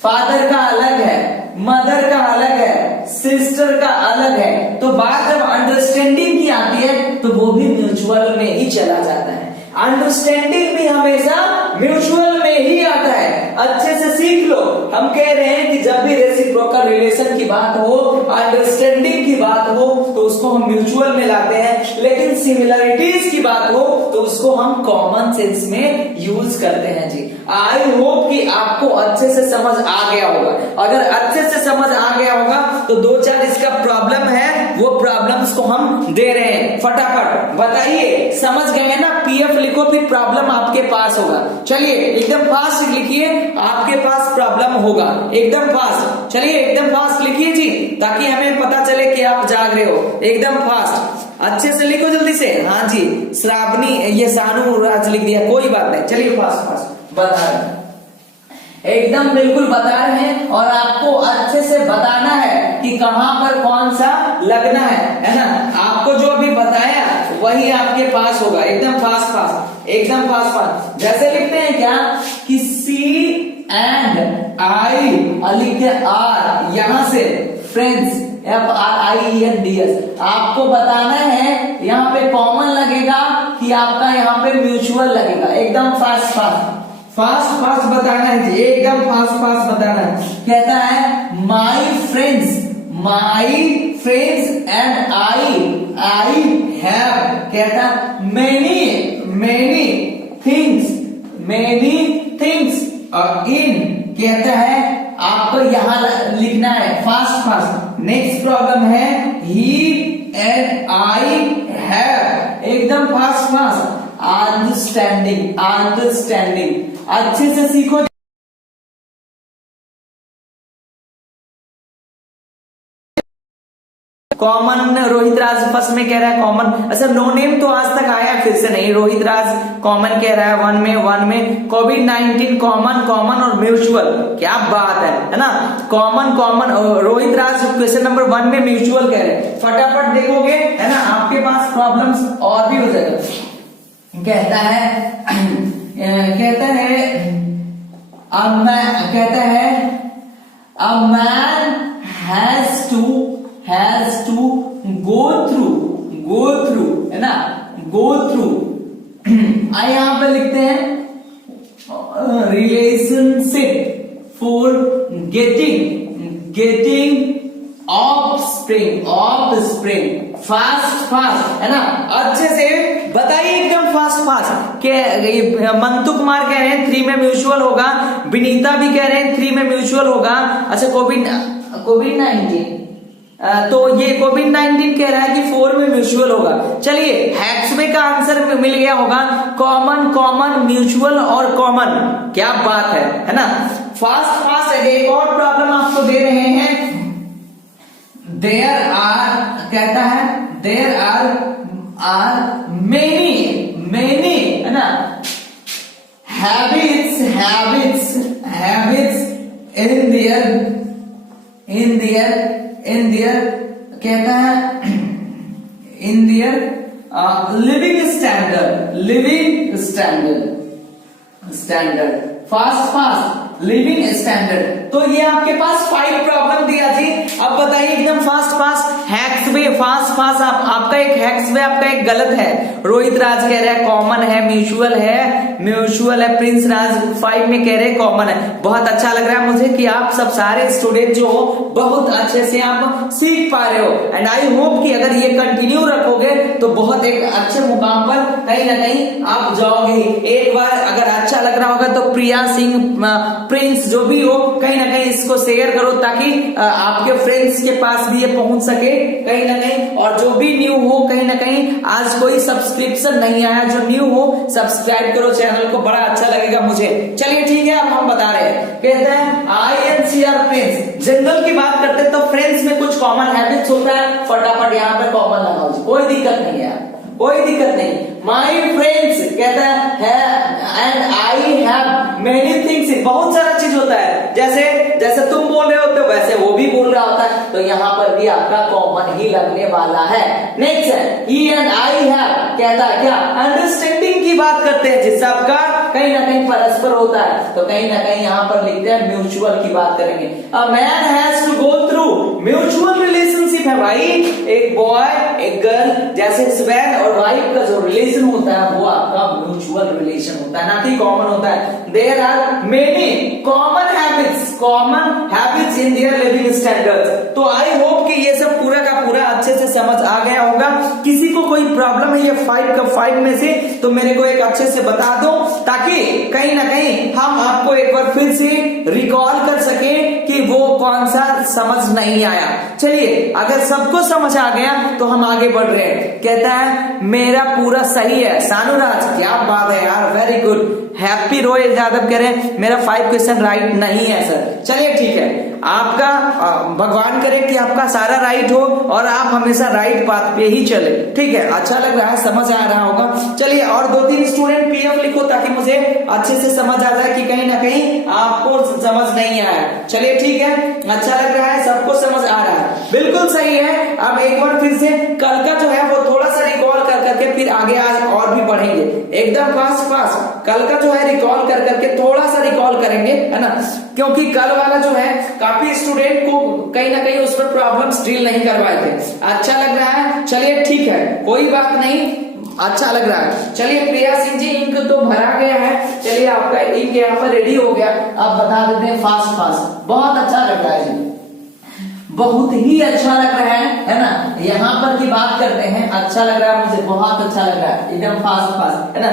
फादर का अलग है, मदर का अलग है, सिस्टर का अलग है। तो बात जब अंडरस्टैंडिंग की आती है तो वो भी म्यूचुअल में ही चला जाता है। अंडरस्टैंडिंग भी हमेशा म्यूचुअल में ही आता है। अच्छे से सीख लो, हम कह रहे हैं कि जब भी रेसिप्रोकल रिलेशन की बात हो, अंडरस्टैंडिंग की बात हो, तो उसको हम म्यूचुअल में लाते हैं, लेकिन सिमिलरिटीज की बात हो तो उसको हम कॉमन सेंस में यूज करते हैं जी। आई होप कि आपको अच्छे से समझ आ गया होगा। अगर अच्छे से समझ आ गया होगा तो दो चार इसका प्रॉब्लम है, वो प्रॉब्लम्स को हम दे रहे हैं। फटाफट बताइए, समझ गए ना? पीएफ लिखो, फिर प्रॉब्लम आपके पास होगा। चलिए एकदम फास्ट लिखिए, आपके पास प्रॉब्लम होगा, एकदम फास्ट। चलिए एकदम फास्ट लिखिए जी, ताकि हमें पता चले कि आप जाग रहे हो। एकदम फास्ट अच्छे से लिखो, जल्दी से। हाँ जी, श्रावणी, ये सानू राज लिख दिया, कोई बात नहीं। चलिए फास्ट फास्ट बता रहे हैं, एकदम बिल्कुल बता रहे हैं, और आपको अच्छे से बताना है कि कहां पर कौन सा लगना है ना। आपको जो अभी बताया वही आपके पास होगा। एकदम फास्ट फास्ट, एकदम फास्ट फास्ट। जैसे लिखते हैं क्या कि सी एंड आई, लिखते आर, यहां से फ्रेंड्स, FRIENDS। आपको बताना है यहाँ पे कॉमन लगेगा कि आपका यहाँ पे म्यूचुअल लगेगा। एकदम फास्ट फास्ट, फास्ट फास्ट बताना है जी, एकदम फास्ट फास्ट बताना है। कहता है my friends and I have, कहता मेनी थिंग्स इन, कहता है आपको यहां लिखना है फास्ट फास्ट। नेक्स्ट प्रॉब्लम है ही एंड आई हैव, एकदम फास्ट फास्ट। अंडरस्टैंडिंग, अच्छे से सीखो। कॉमन रोहित राज फर्स्ट में कह रहा है कॉमन। अच्छा नो नेम तो आज तक आया, फिर से नहीं। रोहित राज कॉमन कह रहा है वन में। कोविड-19 कॉमन और म्यूचुअल, क्या बात है ना। Common Rohit Raj question number 1 में म्यूचुअल कह रहे हैं। फटाफट देखोगे है ना, आपके पास प्रॉब्लम्स और भी हो जाएगा। कहता है a man has to go through है ना, go through यहाँ पे लिखते हैं relationship for getting offspring fast है ना। अच्छे से बताइए एकदम फास्ट के। मंतु कुमार कह रहे हैं 3 में म्यूचुअल होगा, विनीता भी कह रहे हैं 3 में म्यूचुअल होगा। अच्छा कोविड-19 तो ये कोविड-19 कह रहा है कि 4 में म्यूचुअल होगा। चलिए हैक्सवे का आंसर मिल गया होगा, कॉमन म्यूचुअल और कॉमन, क्या बात है ना। फास्ट एक और प्रॉब्लम आपको दे रहे हैं। देयर आर मेनी है ना habits in their कहता है in their living standard fast living standard. तो ये आपके पास 5 प्रॉब्लम दिया थी। अब बताइए एकदम फास्ट हैक्सवे फास्ट आपका एक हैक्सवे आपका एक गलत है। रोहित राज कह रहा है कॉमन है, म्यूचुअल है। प्रिंस राज 5 में कह रहे हैं कॉमन है। बहुत अच्छा लग रहा है मुझे कि आप सब सारे स्टूडेंट जो हो बहुत अच्छे से आप सीख पा रहे हो, एंड आई होप कि अगर ये कंटिन्यू रखोगे तो बहुत एक अच्छे मुकाम पर कहीं ना कहीं आप जाओगे। एक बार अगर अच्छा लग रहा होगा तो प्रिया सिंह, प्रिंस जो भी हो, कहीं ना कहीं इसको शेयर करो ताकि आपके फ्रेंड्स के पास भी ये पहुंच सके कहीं ना कहीं। और जो भी न्यू हो, कहीं ना कहीं आज कोई सब्सक्रिप्शन नहीं आया, जो न्यू हो सब्सक्राइब करो चैनल को, बड़ा अच्छा लगेगा मुझे। चलिए ठीक है, अब हम बता रहे हैं। कहते हैं INCR फ्रेंड्स, जनरल की बात करते हैं तो फ्रेंड्स में कुछ कॉमन हैबिट्स होता है। फटाफट यहाँ पे कॉमन लगाओ, कोई दिक्कत नहीं है, कोई दिक्कत नहीं। माई फ्रेंड्स कहता है and I have many things, बहुत सारा चीज होता है। जैसे तुम बोल रहे होते हो वैसे वो भी बोल रहा होता है, तो यहाँ पर भी आपका कॉमन ही लगने वाला है। नेक्स्ट है ही एंड आई हैव, कहता है क्या अंडरस्टैंडिंग की बात करते हैं, जिससे आपका कहीं ना कहीं परस्पर होता है, तो कहीं ना कहीं यहाँ पर लिखते हैं म्यूचुअल की बात करेंगे। A man has to go through mutual relationship है भाई, एक बॉय एक गर्ल, जैसे हस्बैंड और वाइफ का जो रिलेशन होता है वो आपका म्यूचुअल रिलेशन होता है, ना कि कॉमन होता है। There are many common habits in their living standards. तो आई होप कि ये सब पूरा का पूरा अच्छे से समझ आ गया होगा। किसी को कोई प्रॉब्लम है ये 5 का 5 में से, तो मेरे को एक अच्छे से बता दो, ताकि कहीं ना कहीं हम आपको एक बार फिर से रिकॉल कर सके कि वो कौन सा समझ नहीं आया। चलिए अगर सबको समझ आ गया तो हम आगे बढ़ रहे हैं। कहता है मेरा पूरा सही है। सानुराज क्या बात है यार, very good. Happy royal Yadav कह रहे हैं मेरा 5 क्वेश्चन राइट नहीं है सर। चलिए ठीक है, आपका भगवान करे कि आपका सारा राइट हो और आप हमेशा राइट पाथ पे ही चले। ठीक है, अच्छा लग रहा है, समझ आ रहा होगा। चलिए और 2-3 स्टूडेंट PF लिखो ताकि मुझे अच्छे से समझ आ जाए कि कहीं ना कहीं आपको समझ नहीं आया। चलिए ठीक है, अच्छा लग रहा है, सबको समझ आ रहा है, बिल्कुल सही है। अब एक बार फिर से कल का जो है वो थोड़ा सा रिकॉल कर करके फिर आगे आज और भी बढ़ेंगे, एकदम फास्ट। कल का जो है रिकॉल कर करके थोड़ा सा रिकॉल करेंगे, है ना, क्योंकि कल वाला जो है काफी स्टूडेंट को कहीं ना कहीं उस पर प्रॉब्लम्स डील नहीं करवाए थे। अच्छा लग रहा है, चलिए ठीक है, कोई बात नहीं, अच्छा लग रहा है। चलिए प्रिया सिंह जी, इंक तो भरा गया है, चलिए आपका इंक यहाँ पर रेडी हो गया। आप बता देते हैं फास्ट। बहुत अच्छा लग रहा है जी, बहुत ही अच्छा लग रहा है ना। यहाँ पर की बात करते हैं, अच्छा लग रहा है मुझे, बहुत अच्छा लग रहा है, एकदम फास्ट है ना।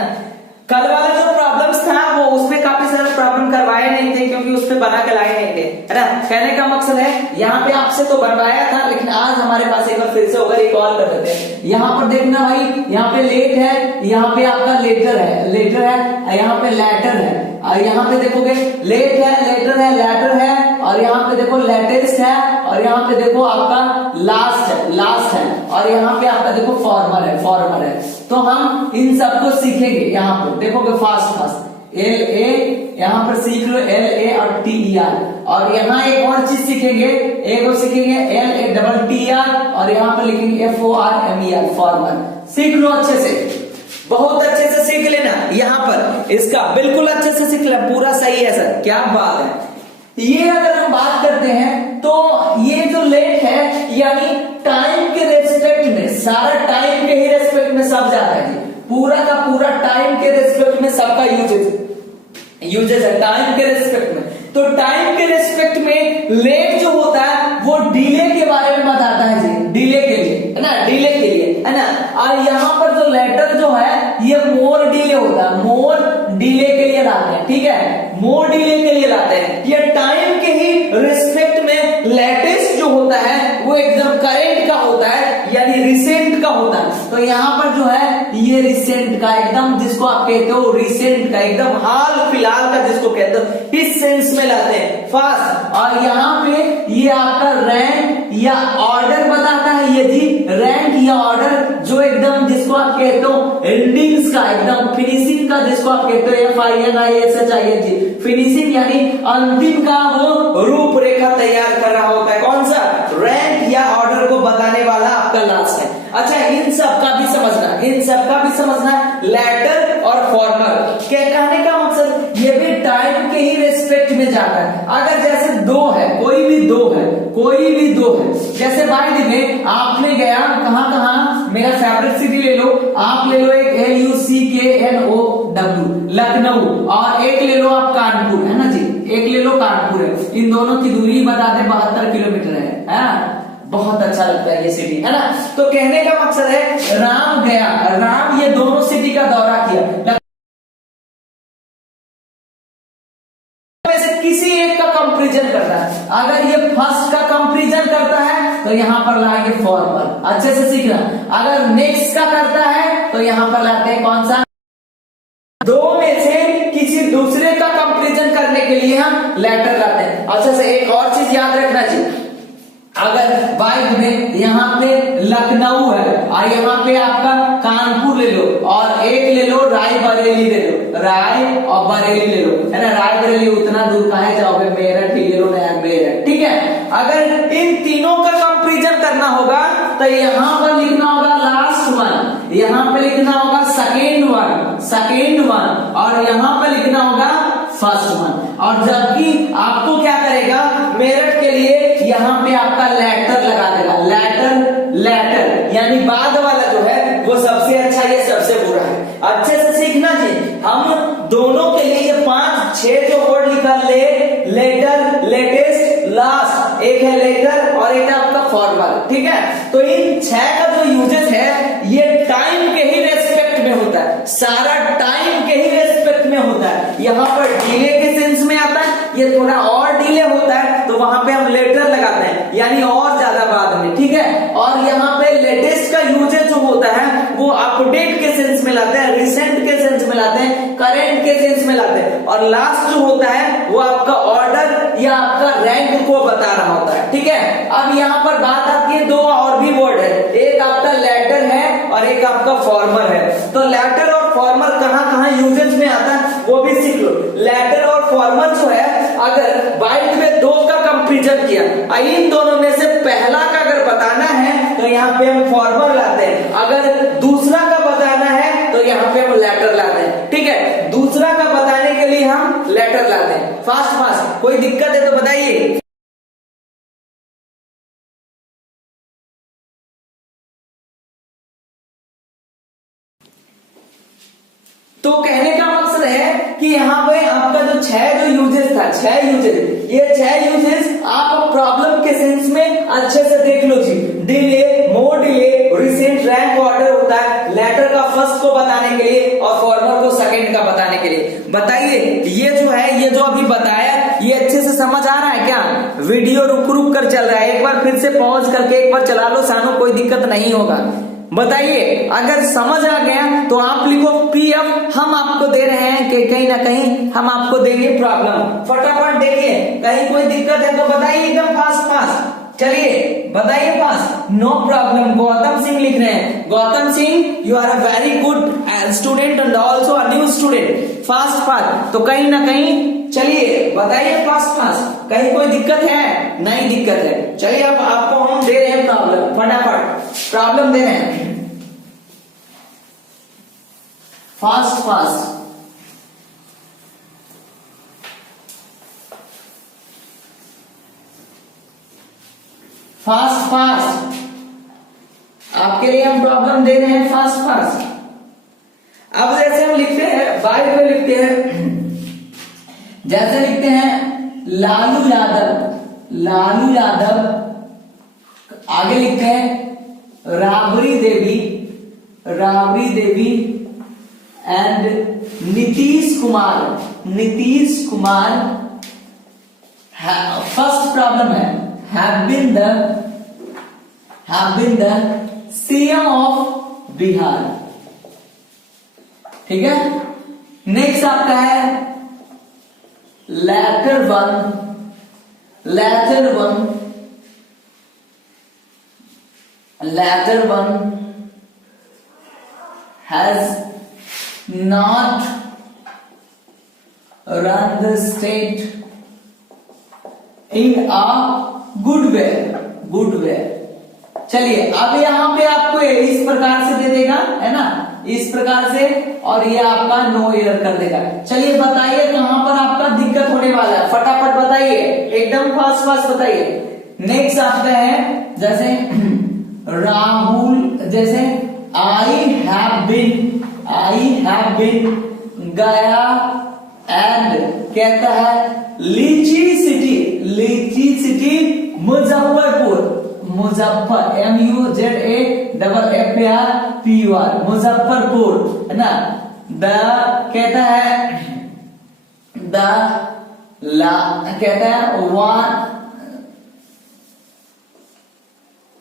कल वाला जो प्रॉब्लम्स था वो उसमें काफी सारे प्रॉब्लम करवाए नहीं थे क्योंकि उसपे बना के लाए नहीं थे, है ना। कहने का मकसद है यहाँ पे आपसे तो बनवाया था, लेकिन आज हमारे पास एक बार फिर से होगा, रिकॉल कर देते हैं। यहाँ पर देखना भाई, यहाँ पे लेट है, यहाँ पे आपका लेटर है, लेटर है, यहाँ पे लैटर है, और यहाँ पे देखोगे लेट है, लेटर है, लैटर है, और यहाँ पे देखो लेटेस्ट है, और यहाँ पे देखो आपका लास्ट है, लास्ट है, और यहाँ पे आपका देखो फॉर्मर है, फॉर्मर है। तो हम इन सबको सीखेंगे। यहाँ पे देखोगे फास्ट फास्ट एल ए, यहाँ पर सीख लो एल ए और टी ई आर, और यहाँ एक और चीज सीखेंगे, एक और सीखेंगे L A double T R, और यहाँ पर लिखेंगे F O R M E R, former. सीख लो अच्छे से, बहुत अच्छे से सीख लेना। यहाँ पर इसका बिल्कुल अच्छे से सीख लेना, पूरा सही है सर, क्या बात है। ये अगर हम बात करते हैं तो ये जो लेट है यानी टाइम के रेस्पेक्ट में, सारा टाइम के ही रेस्पेक्ट में सब जाता है, पूरा का पूरा टाइम के रेस्पेक्ट में सबका यूजेज है, टाइम के रेस्पेक्ट में। तो टाइम के रेस्पेक्ट में लेट जो होता है वो डिले के बारे में बताता है जी, डिले के लिए, है ना, डिले के लिए, है ना। और यहाँ पर जो लेटर जो है ये मोर डिले होता है, मोर डिले के लिए लाते हैं, ठीक है, मोर डिले के लिए लाते हैं। ये टाइम के ही रिस्पेक्ट में लेटेस्ट जो होता है वो एकदम करेंट का होता है, यानी रिसेंट का होता है। तो यहाँ पर जो है ये रिसेंट का, एकदम जिसको आप कहते हो रिसेंट का, एकदम हाल फिलहाल का जिसको कहते हो, इस सेंस में लाते हैं फास्ट। और यहाँ पे ये आपका रैंक या ऑर्डर बताता है, ये जी रैंक या ऑर्डर जो एकदम जिसको आप कहते हो एंडिंग्स का, एकदम फिनिशिंग का जिसको आप कहते हो FINISH जी, फिनिशिंग यानी अंतिम का वो रूपरेखा तैयार कर रहा होता है। कौन सा? रैंक या ऑर्डर को बताने वाला आपका लास्ट है। अच्छा, इन सब का भी समझना, इन सब का भी समझना, लेटर और फॉर्मर क्या कहने का मकसद, ये भी टाइम के ही रेस्पेक्ट में जाता है। अगर जैसे दो है, कोई भी दो है, कोई भी दो है, जैसे बाय द वे आपने गया कहां, मेरा फेवरेट सिटी ले लो, आप ले लो एक LUCKNOW लखनऊ, और एक ले लो आप कानपुर, है ना जी, एक ले लो कानपुर है। इन दोनों की दूरी बता दे 72 किलोमीटर है ना। बहुत अच्छा लगता है ये सिटी, है ना। तो कहने का मकसद है राम गया, राम ये दोनों सिटी का दौरा किया, किसी एक का कंपैरिजन करता है। अगर ये फर्स्ट का कंपैरिजन करता है तो यहाँ पर लाएंगे फॉर्मर, अच्छे से सीखना। अगर नेक्स्ट का करता है तो यहाँ पर लाते हैं कौन सा, दो में से किसी दूसरे का कंपैरिजन करने के लिए हम लेटर लाते हैं। अच्छा से एक और चीज याद रखना चाहिए, अगर बाइक में यहाँ पे लखनऊ है और यहाँ पे आपका कानपुर ले लो, और एक ले लो रायबरेली ले लो, राय और बरेली ले लो, है ना। रायबरेली उतना दूर कहाँ है, जाओगे मेरठ ही ले लो, नया मेरठ, ठीक है। अगर इन तीनों का कंपैरिजन करना होगा तो यहाँ पर लिखना होगा लास्ट वन, यहाँ पे लिखना होगा सेकेंड वन, और यहाँ पे लिखना होगा फर्स्ट वन। और जबकि आपको क्या करेगा, मेरठ के लिए यहाँ पे आपका लेटर लगा देगा, लेटर यानी बाद वाला जो है वो सबसे अच्छा, ये सबसे बुरा है। अच्छे से सीखना जी, हम दोनों के लिए ये 5-6 जो वर्ड लिखा, लेटर, लेटेस्ट, लास्ट, एक है लेटर और एक है आपका फॉर्मल, ठीक है। तो इन 6 का जो यूजेस है ये टाइम के ही रेस्पेक्ट में होता है, सारा टाइम के ही रेस्पेक्ट में होता है। यहाँ पर डिले के सेंस में आता है, ये थोड़ा और डिले होता है तो वहां पे हम लेटर लगाते हैं, यानी और ज्यादा बाद में, ठीक है। और यहाँ पे लेटेस्ट का यूजेज जो होता है वो अपडेट के सेंस में लाते हैं, रिसेंट के सेंस में लाते हैं, करेंट के सेंस में लाते हैं। और लास्ट जो होता है वो आपका ऑर्डर या आपका रैंक को बता रहा होता है, ठीक है। अब यहाँ पर बात आती है, दो और भी वर्ड है, एक आपका लेटर है और एक आपका फॉर्मर है। तो लेटर और फॉर्मर कहाँ यूजेज में आता है वो भी सीख लो। लेटर और फॉर्मर जो है, अगर बाइट में दो का कंपैरिजन किया, इन दोनों में से पहला का अगर बताना है तो यहाँ पे हम फॉर्मर लाते हैं, अगर दूसरा का बताना है तो यहाँ पे हम लेटर लाते हैं, ठीक है। दूसरा का बताने के लिए हम लेटर लाते हैं। फास्ट कोई दिक्कत है तो बताइए। तो कहने का मकसद है कि यहाँ पे आपका जो 6 यूजेस था, 6 यूजेस आप प्रॉब्लम के सेंस में अच्छे से देख लो जी। Delay, more delay, recent, rank, order होता है, लेटर का फर्स्ट को बताने के लिए और फॉर्मर को सेकंड का बताने के लिए। बताइए ये जो है, ये जो अभी बताया, ये अच्छे से समझ आ रहा है क्या? वीडियो रुक रुक कर चल रहा है, एक बार फिर से पॉज करके एक बार चला लो सानो, कोई दिक्कत नहीं होगा। बताइए अगर समझ आ गया तो आप लिखो पीएफ। हम आपको दे रहे हैं कि कहीं ना कहीं हम आपको देंगे प्रॉब्लम। फटाफट देखिए, कहीं कोई दिक्कत है तो बताइए एकदम फास्ट फास्ट। चलिए बताइए fast. No problem. Gautam Singh लिख रहे हैं। Gautam Singh, you are a very good student and also a new student. Fast fast तो कहीं ना कहीं, चलिए बताइए फास्ट फास्ट। कहीं कोई दिक्कत है? नहीं दिक्कत है। चलिए अब आपको हम दे रहे हैं प्रॉब्लम, फटाफट प्रॉब्लम दे रहे हैं फास्ट फास्ट। फास्ट फास्ट आपके लिए हम प्रॉब्लम दे रहे हैं फास्ट फास्ट। अब जैसे हम लिखते हैं, बाय में लिखते हैं, जैसे लिखते हैं लालू यादव, लालू यादव। आगे लिखते हैं Rabri Devi, Rabri Devi and Nitish Kumar, Nitish Kumar. First problem है have been the CM of Bihar. ठीक है। नेक्स्ट आपका है latter one, latter one, latter one has not run the state in a good way, good way. चलिए अब यहां पे आपको इस प्रकार से दे देगा, है ना, इस प्रकार से, और ये आपका नो एरर कर देगा। चलिए बताइए कहां पर आपका दिक्कत होने वाला है, फटाफट बताइए, एकदम फास्ट फास्ट बताइए। नेक्स्ट आपका है जैसे राहुल, जैसे आई हैव बीन गया एंड कहता है लीची सिटी, लीची सिटी मुजफ्फरपुर, मुजफ्फर MUZAFFARPUR, मुजफ्फरपुर, है ना। द कहता है द ला, कहता है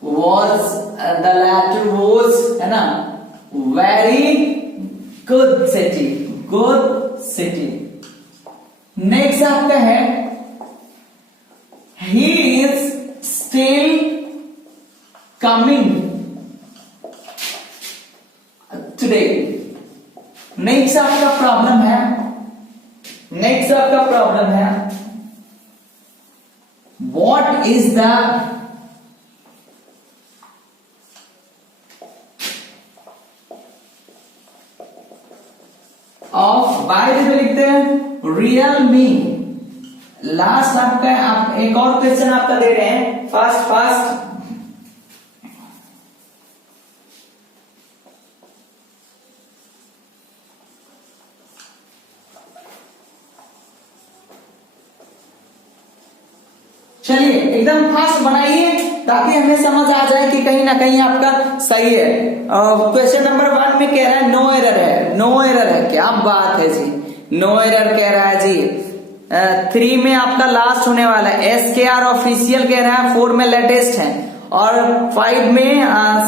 was the latter was, है ना, very good city, good city। Next आपका है he is still coming today। Next आपका प्रॉब्लम है, नेक्स्ट आपका प्रॉब्लम है what is the off, by में लिखते हैं रियल मी। लास्ट आपका, आप एक और क्वेश्चन आपका दे रहे हैं फास्ट फास्ट। चलिए एकदम फास्ट बनाइए ताकि हमें समझ आ जाए कि कहीं ना कहीं आपका सही है। क्वेश्चन नंबर 1 में कह रहा है नो एरर है, नो एरर है, क्या बात है जी, नो एरर कह रहा है जी। 3 में आपका लास्ट होने वाला है SKR ऑफिशियल कह रहा है, 4 में लेटेस्ट है, और 5 में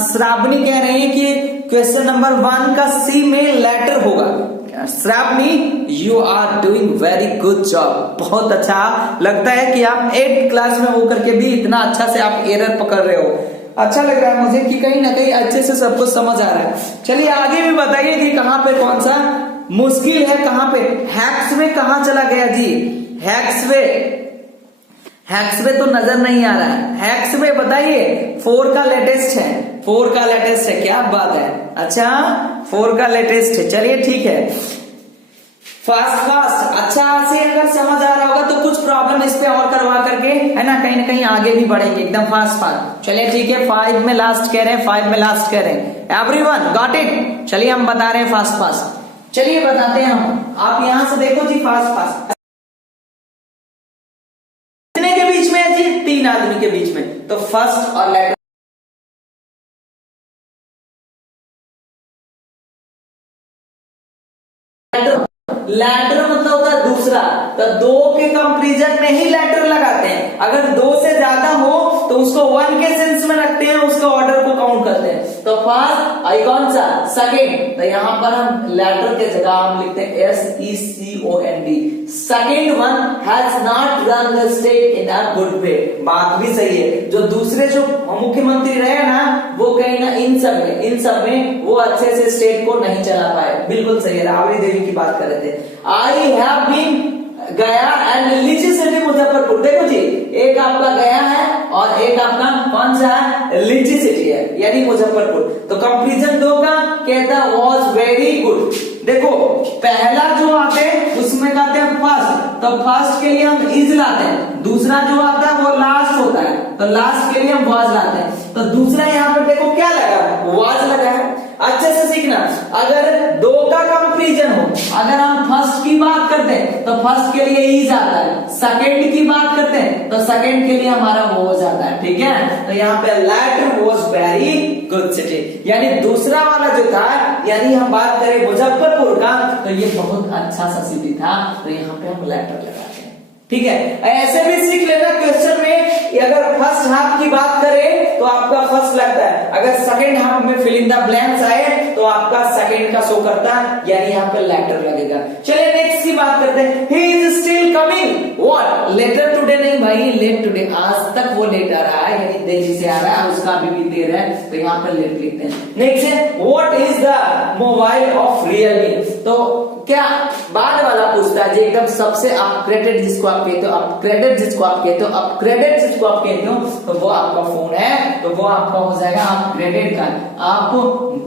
श्रावणी कह रही है कि क्वेश्चन नंबर 1 का C में लेटर होगा। Shravani, you are doing very good job, बहुत अच्छा लगता है कि आप 8th क्लास में होकर के भी इतना अच्छा से आप एरर पकड़ रहे हो। अच्छा लग रहा है मुझे कि कहीं ना कहीं अच्छे से सब कुछ समझ आ रहा है। चलिए आगे भी बताइए कि कहां पे कौन सा मुश्किल है, कहां पे हैक्सवे कहां चला गया जी। हैक्सवे, हैक्सवे तो नजर नहीं आ रहा है, हैक्सवे बताइए। 4 का लेटेस्ट है, 4 का लेटेस्ट है, क्या बात है, अच्छा 4 का लेटेस्ट है। चलिए ठीक है, फास्ट फास्ट अच्छा से अगर समझ आ रहा होगा तो कुछ प्रॉब्लम इस पे और करवा करके, है ना कहीं आगे भी बढ़ेंगे एकदम फास्ट फास्ट। चलिए ठीक है, 5 में लास्ट कह रहे हैं, 5 में लास्ट कह रहे हैं। Everyone got it. चलिए हम बता रहे हैं फास्ट फास्ट, चलिए बताते हैं हम। आप यहां से देखो जी फास्ट फास्ट, कितने के बीच में है जी, 3 आदमी के बीच में, तो फर्स्ट और लेटर लैटर मतलब होता है दूसरा, तो दो के कंपैरिजन में ही लैटर लगाते हैं। अगर दो से ज्यादा हो तो उसको वन के सेंस में रखते हैं, उसका ऑर्डर को काउंट करते हैं। तो फर्स्ट आई कौन सा, सेकेंड, तो यहां पर हम लैटर के जगह हम लिखते हैं SECOND। Second one has not run the state in a good way. बात भी सही है, जो दूसरे जो मुख्यमंत्री रहे ना वो कहीं ना इन सब में वो अच्छे से स्टेट को नहीं चला पाए। बिल्कुल सही है, राबड़ी देवी की बात कर रहे थे। आई हैव बीन गया एंड लीची सिटी मुजफ्फरपुर। देखो जी, एक आपका गया है और एक आपका कौन सा है, लीची सिटी है यानी मुजफ्फरपुर। तो कंपैरिजन दो का कहता वाज वेरी गुड। देखो पहला जो आते हैं उसमें कहते हैं फर्स्ट, तो फर्स्ट के लिए हम इज लाते हैं। दूसरा जो आता है वो लास्ट होता है, तो लास्ट के लिए हम वाज लाते हैं। तो दूसरा यहाँ पर देखो क्या लगा, वाज लगा है। अच्छे से सीखना, अगर दो का कंपैरिजन हो, अगर हम फर्स्ट की बात करते हैं तो फर्स्ट के लिए इज आता है, सेकंड की बात करते हैं तो सेकंड के लिए हमारा वो हो जाता है। ठीक है, तो यहाँ पे latter was very good city, यानी दूसरा वाला जो था, यानी हम बात करें मुजफ्फरपुर का, तो ये बहुत अच्छा सा सिटी था, तो यहाँ पे हम लैटर लगाते हैं। ठीक है, ऐसे भी सीख लेना क्वेश्चन में, अगर फर्स्ट हाफ की बात करें तो आपका फर्स्ट लगता है, अगर सेकंड हाफ में फिल इन द ब्लैंक्स आए तो आपका सेकंड का शो करता है, यानी यहाँ पे लेटर लगेगा। चलिए नेक्स्ट की बात करते हैं। He is still coming, what, later today नहीं भाई, लेट टुडे, आज तक वो लेट आ रहा है, यानी देरी से आ रहा है, उसका भी देर है, तो यहाँ पे लेट लिखते हैं। नेक्स्ट है what is the mobile of Realme. तो क्या बाद वाला पूछता है, जो एकदम सबसे अपग्रेडेड जिसको आप कहते हो, अपग्रेडेड जिसको आप कहते हो, अपग्रेडेड जिसको आप कहते हो, तो वो आपका फोन है, तो वो आपका हो जाएगा अपग्रेडेड का। आप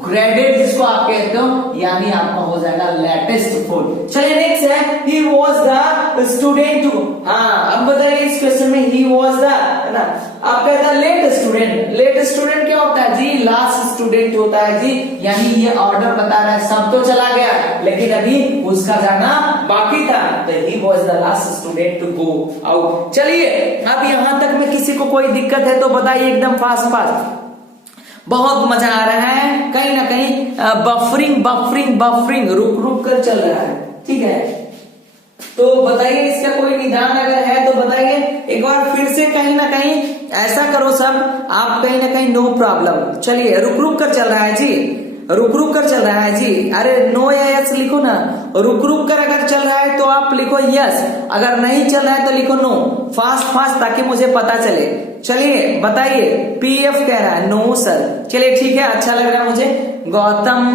ग्रेडेड जिसको आप कहते हो, यानी आपका हो जाएगा लेटेस्ट फोन। चलिए नेक्स्ट है he was the student to. हाँ, अब बताइए इस क्वेश्चन में ही वाज द, है ना, आप कहता है लेट स्टूडेंट। लेट स्टूडेंट क्या होता है जी, लास्ट स्टूडेंट होता है जी, यानी ये ऑर्डर बता रहा है, सब तो चला गया लेकिन अभी उसका जाना बाकी था, तो he was the last student to go out. चलिए अब यहां तक में किसी को कोई दिक्कत है तो बताइए एकदम फास्ट फास्ट। बहुत मजा आ रहा है, कहीं ना कहीं बफरिंग रुक रुक कर चल रहा है। ठीक है, तो बताइए इसका कोई निदान अगर है तो बताइए एक बार फिर से। कहीं ना कहीं ऐसा करो सब, आप कहीं ना कहीं नो प्रॉब्लम। चलिए रुक रुक कर चल रहा है जी, रुक रुक कर चल रहा है जी, अरे नो या यस लिखो ना। रुक रुक कर अगर चल रहा है तो आप लिखो यस, अगर नहीं चल रहा है तो लिखो नो, फास्ट फास्ट, ताकि मुझे पता चले। चलिए बताइए, पीएफ कह रहा है नो सर, चलिए ठीक है, अच्छा लग रहा है मुझे। गौतम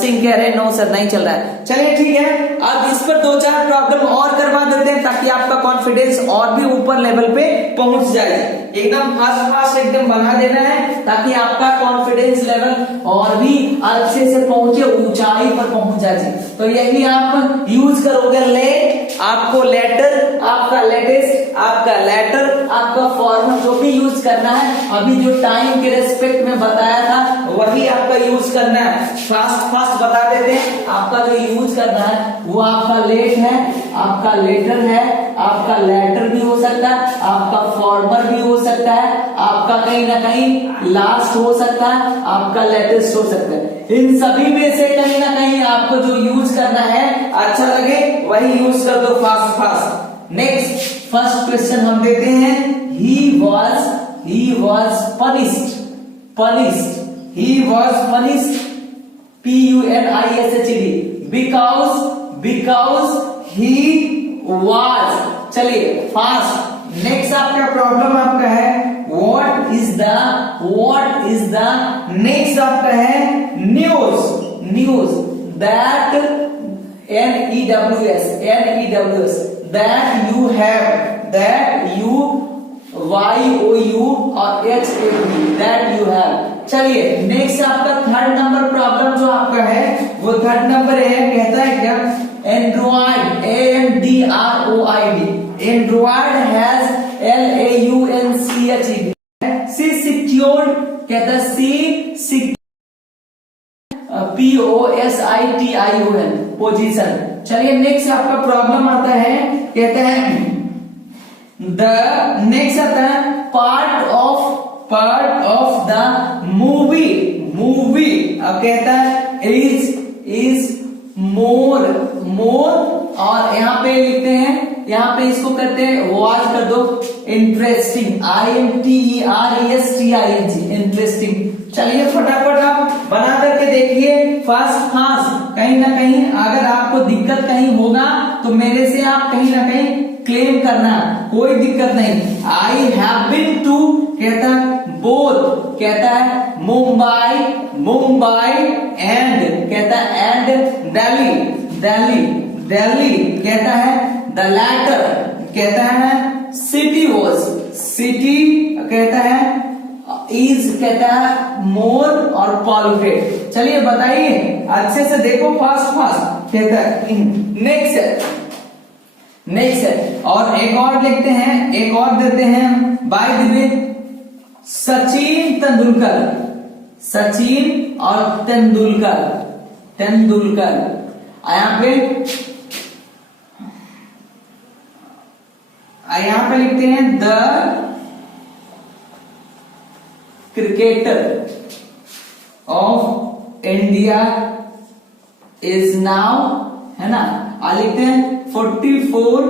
सिंह कह रहे हैं नो सर नहीं चल रहा है, चलिए ठीक है। अब इस पर दो चार प्रॉब्लम और करवा देते हैं ताकि आपका कॉन्फिडेंस और भी ऊपर लेवल पे पहुंच जाए। एकदम फास्ट फास्ट एकदम बना देना है ताकि आपका कॉन्फिडेंस लेवल और भी अच्छे से पहुंचे, ऊंचाई पर पहुंच जाए। तो यही आप यूज करोगे, लेट आपको लेटर, आपका लेटेस्ट, आपका लेटर, आपका फॉर्म, जो भी यूज करना है अभी जो टाइम के रेस्पेक्ट में बताया था वही आपका यूज करना है। फास्ट फास्ट बता देते हैं, आपका जो यूज करना है वो आपका लेट है, आपका लेटर है, आपका लेटर भी हो सकता है, आपका फॉर्मर भी हो सकता है, आपका कहीं ना कहीं लास्ट हो सकता है, आपका लेटेस्ट हो सकता है। इन सभी में से कहीं ना कहीं आपको जो यूज करना है अच्छा लगे वही यूज कर दो fast fast. Next first question हम देते हैं, he was punished, he was punished, punished because he was। चलिए फास्ट। नेक्स्ट आपका प्रॉब्लम आपका है what is the नेक्स्ट आपका है news that NEWS that you have, that you YOU और HAV that you have। चलिए नेक्स्ट आपका third number problem जो आपका है वो थर्ड नंबर है, कहता है क्या, Android Android has LAUNCHED she secured, कहता है सी POSITION पोजीशन। चलिए नेक्स्ट आपका प्रॉब्लम आता है, कहता है द नेक्स्ट आता है पार्ट ऑफ द मूवी। अब कहता है इज मोर और यहाँ पे लिखते हैं, यहाँ पे इसको करते हैं वॉच कर दो इंटरेस्टिंग, INTERESTING, इंटरेस्टिंग। चलिए फटाफट आप बना करके देखिए फास्ट फास्ट। कहीं ना कहीं अगर आपको दिक्कत कहीं होगा तो मेरे से आप कहीं ना कहीं क्लेम करना, कोई दिक्कत नहीं। आई हैव बीन टू कहता है बोथ, कहता है मुंबई, मुंबई एंड कहता है एंड दिल्ली, दिल्ली, दिल्ली कहता है द लैटर, कहता है सिटी वॉज, सिटी कहता है इज, कहता है मोर और पॉल्यूटेड। चलिए बताइए अच्छे से देखो फास्ट फास्ट, कहता है नेक्स्ट, नेक्स्ट और एक और लिखते हैं, एक और देते हैं by the way Sachin Tendulkar, Sachin और तेंदुलकर, तेंदुलकर। यहाँ पे लिखते हैं the cricketer of India is now, है ना, लिखते हैं 44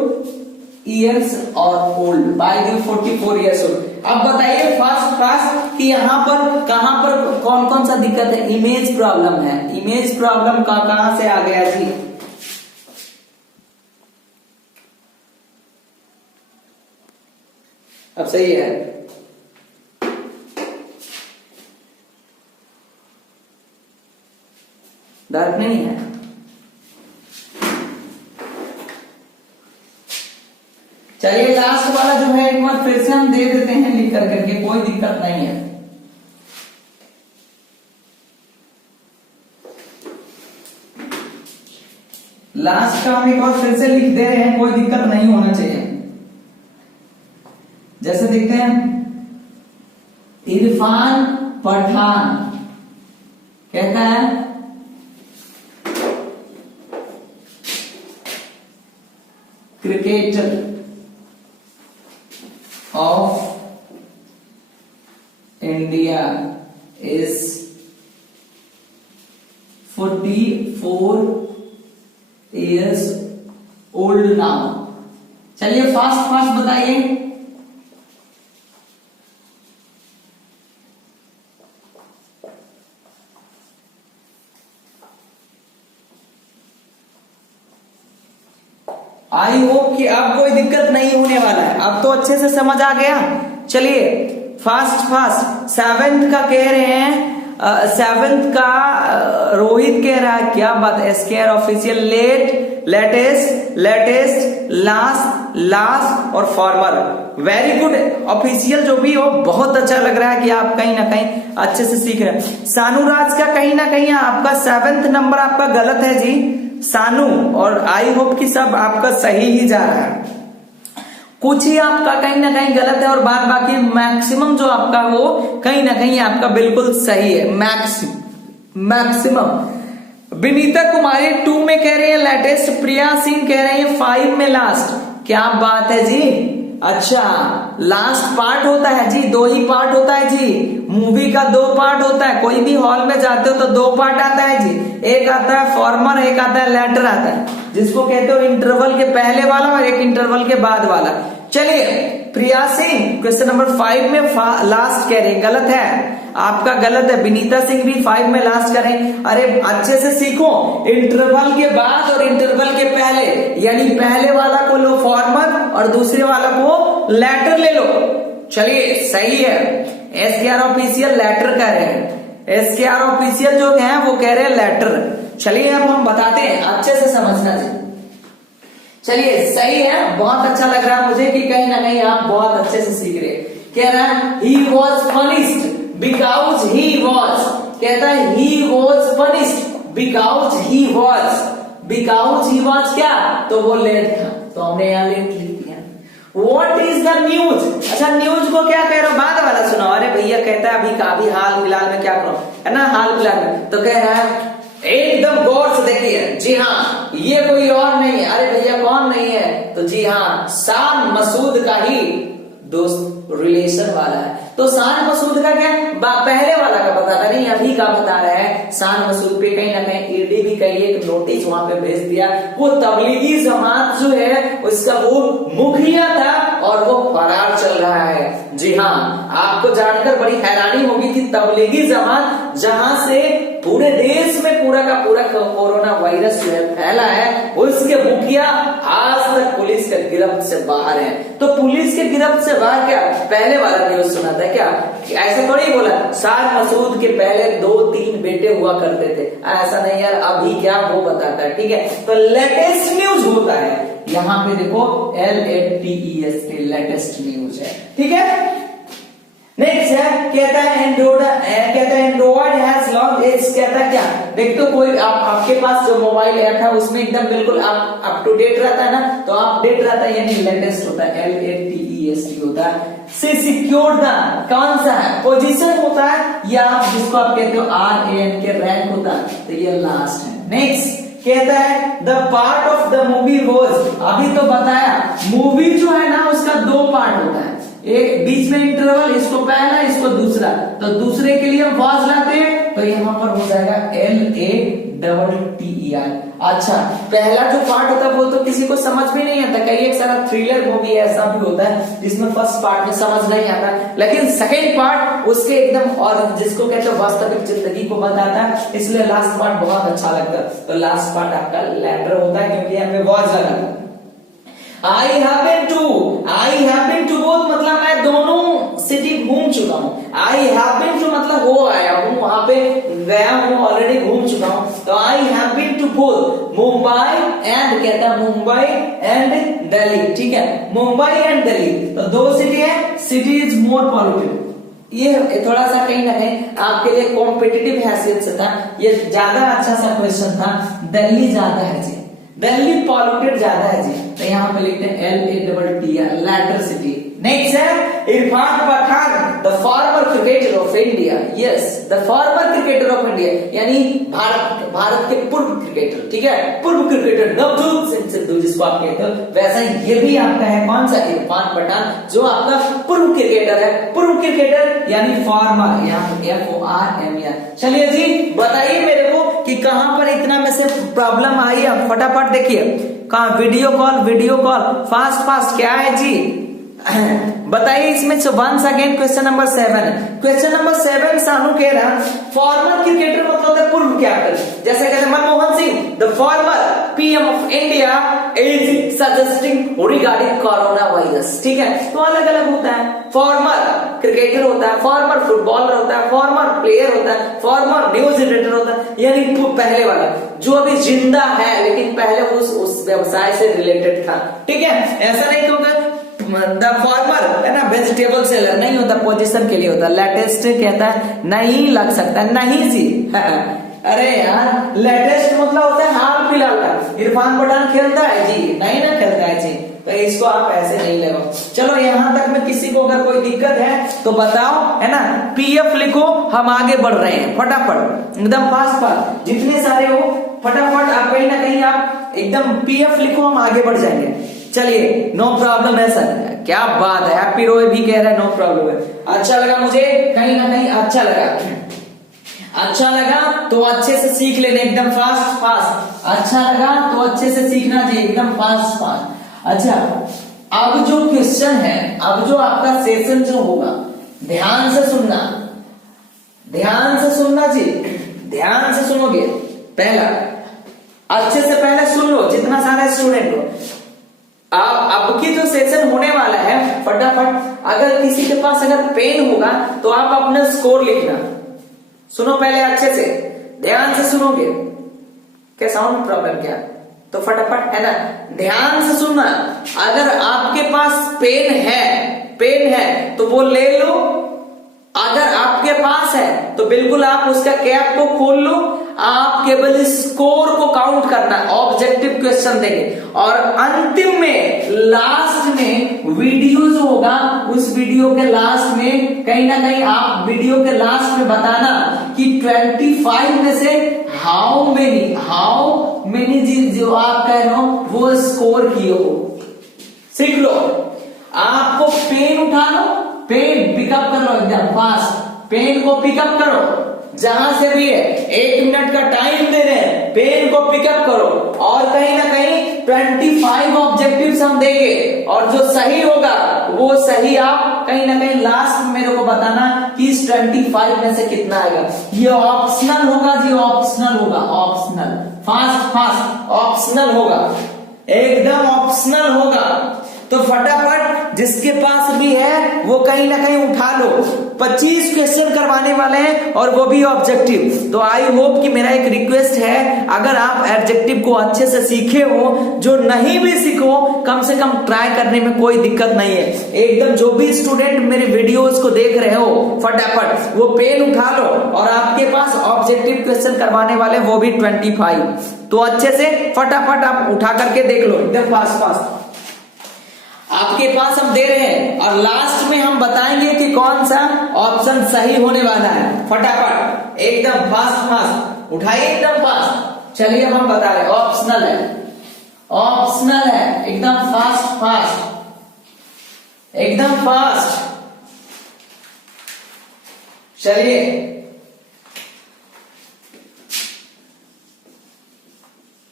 ईयर्स और old, by the 44 years old. अब बताइए फास्ट फास्ट कि यहाँ पर कहां पर कौन कौन सा दिक्कत है। इमेज प्रॉब्लम है, इमेज प्रॉब्लम का कहां से आ गया जी। अब सही है, डार्क नहीं है। चलिए लास्ट वाला जो है एक बार फिर से हम दे देते हैं लिख कर करके, कोई दिक्कत नहीं है। लास्ट का हम एक बार फिर से लिख दे रहे हैं, कोई दिक्कत नहीं होना चाहिए। जैसे देखते हैं इरफान पठान कहता है cricketer of India is 44 years old now। चलिए फास्ट फास्ट बताइए। आई होप कि अब कोई दिक्कत नहीं होने वाला है, अब तो अच्छे से समझ आ गया। चलिए फास्ट फास्ट सेवेंथ का कह रहे हैं, सेवेंथ का रोहित कह रहा है क्या बात है, scare official late, latest, latest, last, last और फॉर्मर। वेरी गुड ऑफिशियल जो भी हो, बहुत अच्छा लग रहा है कि आप कहीं ना कहीं अच्छे से सीख रहे हैं। सानूराज का कहीं ना कहीं आपका 7th नंबर आपका गलत है जी सानू, और आई होप कि सब आपका सही ही जा रहा है, कुछ ही आपका कहीं ना कहीं गलत है और बाद बाकी मैक्सिमम जो आपका वो कहीं ना कहीं आपका बिल्कुल सही है। मैक्सिमम विनीता कुमारी 2 में कह रहे हैं लेटेस्ट, प्रिया सिंह कह रहे हैं 5 में लास्ट। क्या बात है जी, अच्छा लास्ट पार्ट होता है जी, 2 ही पार्ट होता है जी, मूवी का 2 पार्ट होता है, कोई भी हॉल में जाते हो तो 2 पार्ट आता है जी, एक आता है फॉर्मर, एक आता है लेटर आता है, जिसको कहते हो इंटरवल के पहले वाला और एक इंटरवल के बाद वाला। चलिए प्रिया सिंह क्वेश्चन नंबर 5 में लास्ट कह रहे हैं, गलत है, आपका गलत है। विनीता सिंह भी 5 में लास्ट करें। अरे अच्छे से सीखो, इंटरवल के बाद और इंटरवल के पहले, यानी पहले वाला को लो फॉर्मर और दूसरे वाला को लेटर ले लो। चलिए सही है, SKR ऑफिशियल लेटर कह रहे हैं, SKR ऑफिशियल जो है वो कह रहे हैं लेटर। चलिए अब हम बताते हैं, अच्छे से समझना चाहिए। चलिए सही है, बहुत अच्छा लग रहा है मुझे कि कहीं ना कहीं आप बहुत अच्छे से सीख रहे हैं। कह रहा है he was punished because he was, कहता है he was punished because he was क्या, तो वो लेट था, तो हमने यहाँ लेट लिख दिया। What is the news, अच्छा न्यूज को क्या कह रहा हूं, बाद वाला सुनाओ। अरे भैया कहता है अभी हाल फिलहाल में क्या करो, है ना, हाल फिलहाल में, तो कह रहा है एकदम गौर से देखिए, जी हाँ ये कोई और नहीं है। अरे भैया कौन नहीं है, तो जी हाँ शान मसूद का ही दोस्त रिलेशन वाला है। तो शान मसूद का क्या पहले वाला का बताता नहीं, अभी का बता रहा है। शान मसूद पे कहीं ना कहीं ईडी भी कहीं एक नोटिस वहां पे भेज दिया। वो तबलीगी जमात जो है उसका वो मुखिया था और वो फरार चल रहा है। जी हाँ, आपको जानकर बड़ी हैरानी होगी कि तबलीगी जमात जहां से पूरे देश में पूरा का पूरा कोरोना वायरस जो है फैला है, उसके मुखिया आज तक पुलिस के गिरफ्त से बाहर है। तो पुलिस के गिरफ्त से बाहर क्या, पहले वाला न्यूज सुना था क्या, ऐसा थोड़ी बोला शान मसूद के पहले 2-3 बेटे हुआ करते थे, ऐसा नहीं यार, अभी क्या वो बताता है। ठीक है, तो लेटेस्ट न्यूज होता है यहाँ पे देखो, LATEST लेटेस्ट न्यूज है। ठीक है, नेक्स्ट है कहता है एंड्रॉइड हैज लॉन्च इट्स, कहता है क्या, देख तो कोई आपके पास जो मोबाइल ऐप है उसमें एकदम बिल्कुल अप टू डेट रहता है ना, तो अपडेट रहता है यानी लेटेस्ट होता है, LATEST होता है। से सिक्योर द कौन सा है पोजीशन होता है, या आप जिसको आप कहते हो RAN के रैंक होता है, तो ये लास्ट है। नेक्स्ट कहता है the part of the movie was, अभी तो बताया मूवी जो है ना उसका 2 पार्ट होता है, एक बीच में इंटरवल, इसको पहला इसको दूसरा, तो दूसरे के लिए हम वॉज लाते हैं तो यहाँ पर हो जाएगा LATTER। अच्छा, पहला जो पार्ट होता है वो तो किसी को समझ भी नहीं आता, कई एक सारा थ्रिलर मूवी ऐसा भी होता है जिसमें फर्स्ट पार्ट में समझ नहीं आता, लेकिन सेकेंड पार्ट उसके एकदम और जिसको कहते हैं वास्तविक जिंदगी को बताता है, इसलिए लास्ट पार्ट बहुत अच्छा लगता है। तो लास्ट पार्ट आपका लेटर होता है क्योंकि यहाँ पे वॉज लगा। I happen to बोल मतलब मैं दोनों सिटी घूम चुका हूँ। I happen to मतलब हो आया हूँ, वहां पे गया हूँ, ऑलरेडी घूम चुका हूँ। तो I happen to बोल मुंबई एंड, कहता है मुंबई एंड दिल्ली। ठीक है, मुंबई एंड दिल्ली तो 2 सिटी है, सिटी इज मोर पॉल्यूटेड। ये थोड़ा सा कहीं ना कहीं आपके लिए कॉम्पिटिटिव हैसियत से था, ये ज्यादा अच्छा सा क्वेश्चन था। दिल्ली ज्यादा है जी, दिल्ली पॉल्यूटेड ज्यादा है जी, तो यहाँ पे लिखते हैं LATTER लेटर सिटी। नेक्स्ट है Irfan Pathan the former cricketer of India, yes the former cricketer of India यानी भारत के पूर्व क्रिकेटर। ठीक है, पूर्व क्रिकेटर नवजोत सिंह सिद्धू जिसको आप कहते हो, वैसा ये भी आपका है कौन सा, इरफान पठान जो आपका पूर्व क्रिकेटर है। पूर्व क्रिकेटर यानी फॉर्मर, यहाँ FORMER। चलिए जी बताइए मेरे को कि कहां पर इतना में से प्रॉब्लम आई है, फटाफट देखिए कहा वीडियो कॉल फास्ट क्या है जी बताइए इसमें। वंस अगेन क्वेश्चन नंबर 7 सानू कह रहा फॉर्मर क्रिकेटर मतलब होता है पूर्व कैप्टन, जैसे कहते हैं Manmohan Singh the former PM of India is suggesting regarding corona virus. ठीक है, तो अलग अलग होता है, फॉर्मर क्रिकेटर होता है, फॉर्मर फुटबॉलर होता है, फॉर्मर प्लेयर होता है, फॉर्मर न्यूज एडिटर होता है, यानी पहले वाला जो अभी जिंदा है लेकिन पहले उस व्यवसाय से रिलेटेड था। ठीक है, ऐसा नहीं होगा द फॉर्मर है ना वेजिटेबल सेलर नहीं होता, पोजीशन के लिए होता। लेटेस्ट कहता है नहीं लग सकता, नहीं जी अरे यार लेटेस्ट मतलब होता है हाल फिलहाल का। इरफान पठान खेलता है जी, नहीं ना खेलता है जी, तो इसको आप ऐसे नहीं लगाओ। चलो यहाँ तक में किसी को अगर कोई दिक्कत है तो बताओ, है ना। PF लिखो, हम आगे बढ़ रहे हैं फटाफट एकदम फास्ट जितने सारे हो फटाफट आप कहीं ना कहीं आप एकदम PF लिखो, हम आगे बढ़ जाएंगे। चलिए नो प्रॉब्लम है सर, क्या बात है, हैप्पी रोय भी कह रहा है नो प्रॉब्लम है। अच्छा लगा मुझे, कहीं ना कहीं अच्छा लगा तो अच्छे से सीख लेना एकदम फास्ट। अच्छा लगा तो अच्छे से सीखना चाहिए एकदम फास्ट। अच्छा, अब जो क्वेश्चन है, अब जो आपका सेशन जो होगा ध्यान से सुनना जी, ध्यान से सुनोगे। पहला अच्छे से पहले सुन लो जितना सारा स्टूडेंट हो। अब की जो सेशन होने वाला है फटाफट, अगर किसी के पास अगर पेन होगा तो आप अपना स्कोर लिखना। सुनो पहले अच्छे से, ध्यान से सुनोगे। क्या साउंड प्रॉब्लम क्या, तो फटाफट है ना, ध्यान से सुनना। अगर आपके पास पेन है तो वो ले लो, अगर आपके पास है तो बिल्कुल आप उसका कैप को खोल लो। आप केवल स्कोर को काउंट करना, ऑब्जेक्टिव क्वेश्चन देंगे और अंतिम में लास्ट में वीडियो जो होगा उस वीडियो के लास्ट में कहीं ना कहीं आप वीडियो के लास्ट में बताना कि 25 में से हाउ मेनी जो आप कह रहे हो वो स्कोर किए हो। सीख लो, आपको पेन उठा लो, पेन पिकअप कर लो एकदम फास्ट, पेन को पिकअप करो जहां से भी है, 1 मिनट का टाइम दे रहे हैं, पेन को पिकअप करो और कहीं ना कहीं 25 ऑब्जेक्टिव्स हम देंगे और जो सही होगा वो सही आप कहीं ना कहीं लास्ट में मेरे को बताना कि इस 25 में से कितना आएगा। ये ऑप्शनल होगा जी, ऑप्शनल होगा, ऑप्शनल, फास्ट फास्ट ऑप्शनल होगा, एकदम ऑप्शनल होगा। तो फटाफट जिसके पास भी है वो कहीं ना कहीं उठा लो। 25 क्वेश्चन करवाने वाले हैं और वो भी ऑब्जेक्टिव। तो आई होप कि मेरा एक रिक्वेस्ट है, अगर आप ऑब्जेक्टिव को अच्छे से सीखे हो, जो नहीं भी सीखो कम से कम ट्राई करने में कोई दिक्कत नहीं है। एकदम जो भी स्टूडेंट मेरे वीडियोस को देख रहे हो फटाफट वो पेन उठा लो और आपके पास ऑब्जेक्टिव क्वेश्चन करवाने वाले वो भी 25। तो अच्छे से फटाफट आप उठा करके देख लो एकदम फास्ट फास्ट, आपके पास हम दे रहे हैं और लास्ट में हम बताएंगे कि कौन सा ऑप्शन सही होने वाला है। फटाफट एकदम फास्ट फास्ट उठाइए एकदम फास्ट। चलिए अब हम बता रहे हैं, ऑप्शनल है, ऑप्शनल है, एकदम फास्ट फास्ट, एकदम फास्ट। चलिए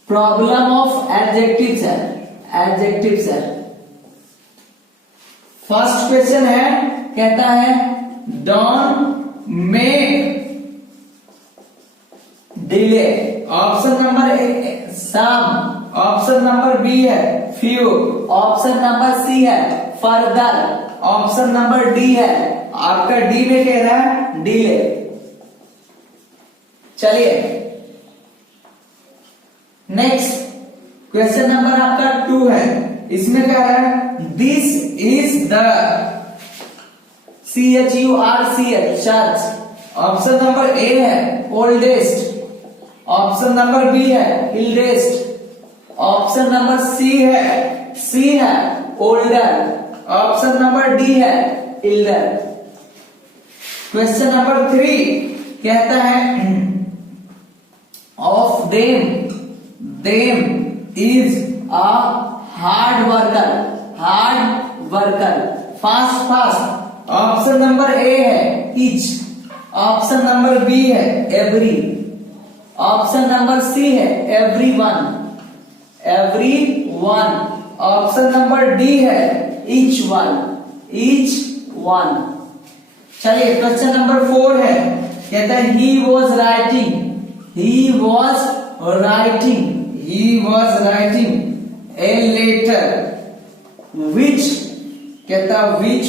प्रॉब्लम ऑफ एडजेक्टिव्स है, एडजेक्टिव्स है। फर्स्ट क्वेश्चन है, कहता है don't make delay. Option number A some, option number B है फ्यू, ऑप्शन नंबर सी है फर्दर, ऑप्शन नंबर डी है आपका डी में कह रहा है डिले। चलिए नेक्स्ट क्वेश्चन नंबर आपका 2 है, इसमें क्या है this is the CHURCH church. Option number ए है ओल्डेस्ट, ऑप्शन नंबर बी है इल्डेस्ट, ऑप्शन नंबर सी है ओल्डर, ऑप्शन नंबर डी है इल्डर। क्वेश्चन नंबर 3 कहता है of them is a hard worker, hard worker, fast fast. Option number ए है each, option number B है every, option number C है everyone, option number D है each one. चलिए question number 4 है, कहता है he was writing a letter which, कहता which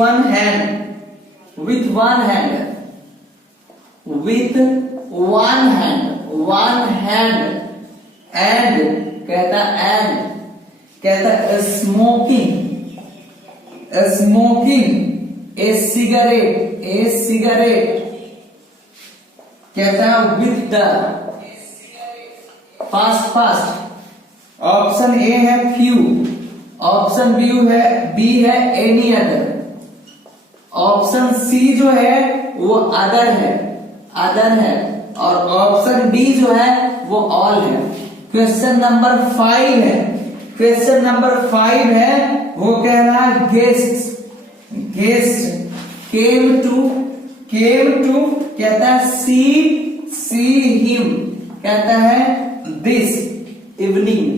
one hand, with one hand and कहता smoking a cigarette कहता with the, fast. Option A है फ्यू, ऑप्शन बी है एनी अदर, ऑप्शन सी जो है वो अदर है और ऑप्शन डी जो है वो ऑल है। क्वेश्चन नंबर 5 है, क्वेश्चन नंबर 5 है वो कह रहा है गेस्ट केम टू कहता है सी हिम, कहता है दिस इवनिंग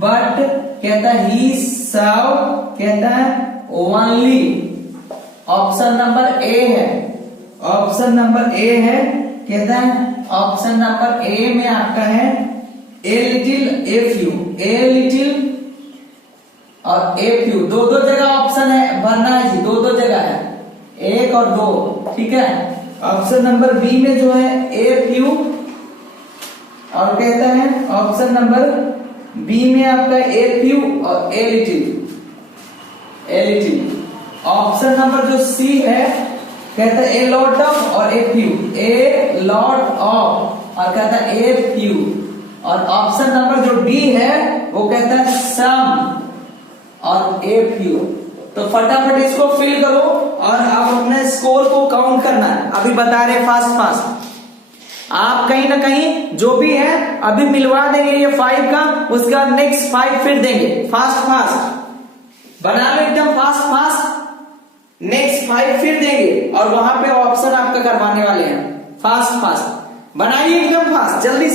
बट कहता ही साव कहता है ओनली। ऑप्शन नंबर ए है, ऑप्शन नंबर ए है, कहता है ऑप्शन नंबर ए में आपका है ए लिटिल और ए फ्यू, दो जगह ऑप्शन है भरना है जी, दो जगह है, 1 और 2, ठीक है। ऑप्शन नंबर बी में जो है ए फ्यू और कहता है ऑप्शन नंबर बी में आपका ए फ्यू और ए लिटिल। ऑप्शन नंबर जो सी है कहता है ए लॉट ऑफ और ए लॉट ऑफ और कहता है ए फ्यू। और ऑप्शन नंबर जो डी है वो कहता है सम और ए फ्यू। तो फटाफट इसको फिल करो और आप अपने स्कोर को काउंट करना है। अभी बता रहे फास्ट। आप कहीं ना कहीं जो भी है अभी मिलवा देंगे ये 5 का, उसके बाद नेक्स्ट 5 फिर देंगे। फास्ट फास्ट बना लो एकदम फास्ट फास्ट, नेक्स्ट 5 फिर देंगे और वहां पे ऑप्शन आपका करवाने वाले हैं। फास्ट फास्ट बनाइए एकदम फास्ट, जल्दी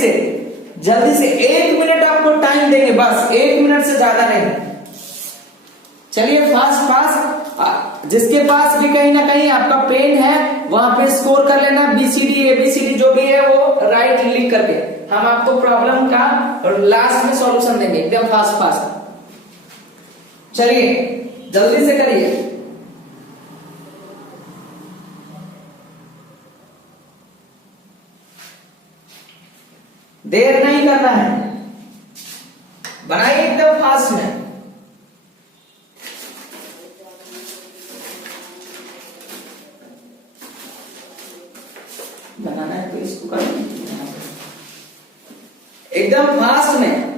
से 1 मिनट आपको टाइम देंगे, बस 1 मिनट से ज्यादा नहीं। चलिए फास्ट फास्ट, जिसके पास भी कहीं ना कहीं आपका पेन है वहां पे स्कोर कर लेना, BCD ABCD जो भी है वो राइट लिख करके। हम आपको प्रॉब्लम का लास्ट में सॉल्यूशन देंगे एकदम फास्ट फास्ट। चलिए जल्दी से करिए। देर नहीं करना है, बनाइए एकदम फास्ट में। बनाना है तो इसको कर एकदम फास्ट में।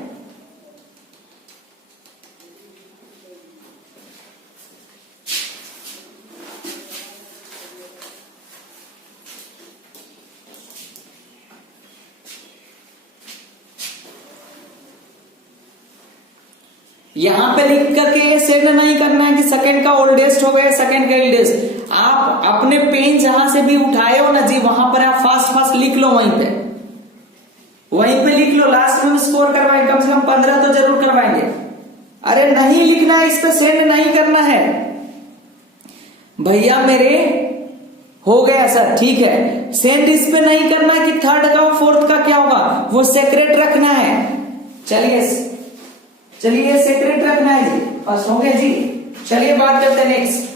यहां पे लिख करके सेंड नहीं करना है कि सेकंड का ओल्डेस्ट हो गया, सेकंड का एल्डेस्ट। आप अपने पेन जहां से भी उठाए हो ना जी, वहां पर आप फास्ट फास्ट लिख लो, वहीं पे लिख लो। लास्ट में स्कोर करवाएंगे, कम से कम 15 तो जरूर करवाएंगे। अरे नहीं लिखना है, इस पे सेंड नहीं करना है भैया मेरे। हो गया सर, ठीक है। सेंड इस पे नहीं करना कि थर्ड का और फोर्थ का क्या होगा, वो सेक्रेट रखना है। चलिए सेक्रेट रखना है जी, बस हो गया जी। चलिए बात करते हैं नेक्स्ट,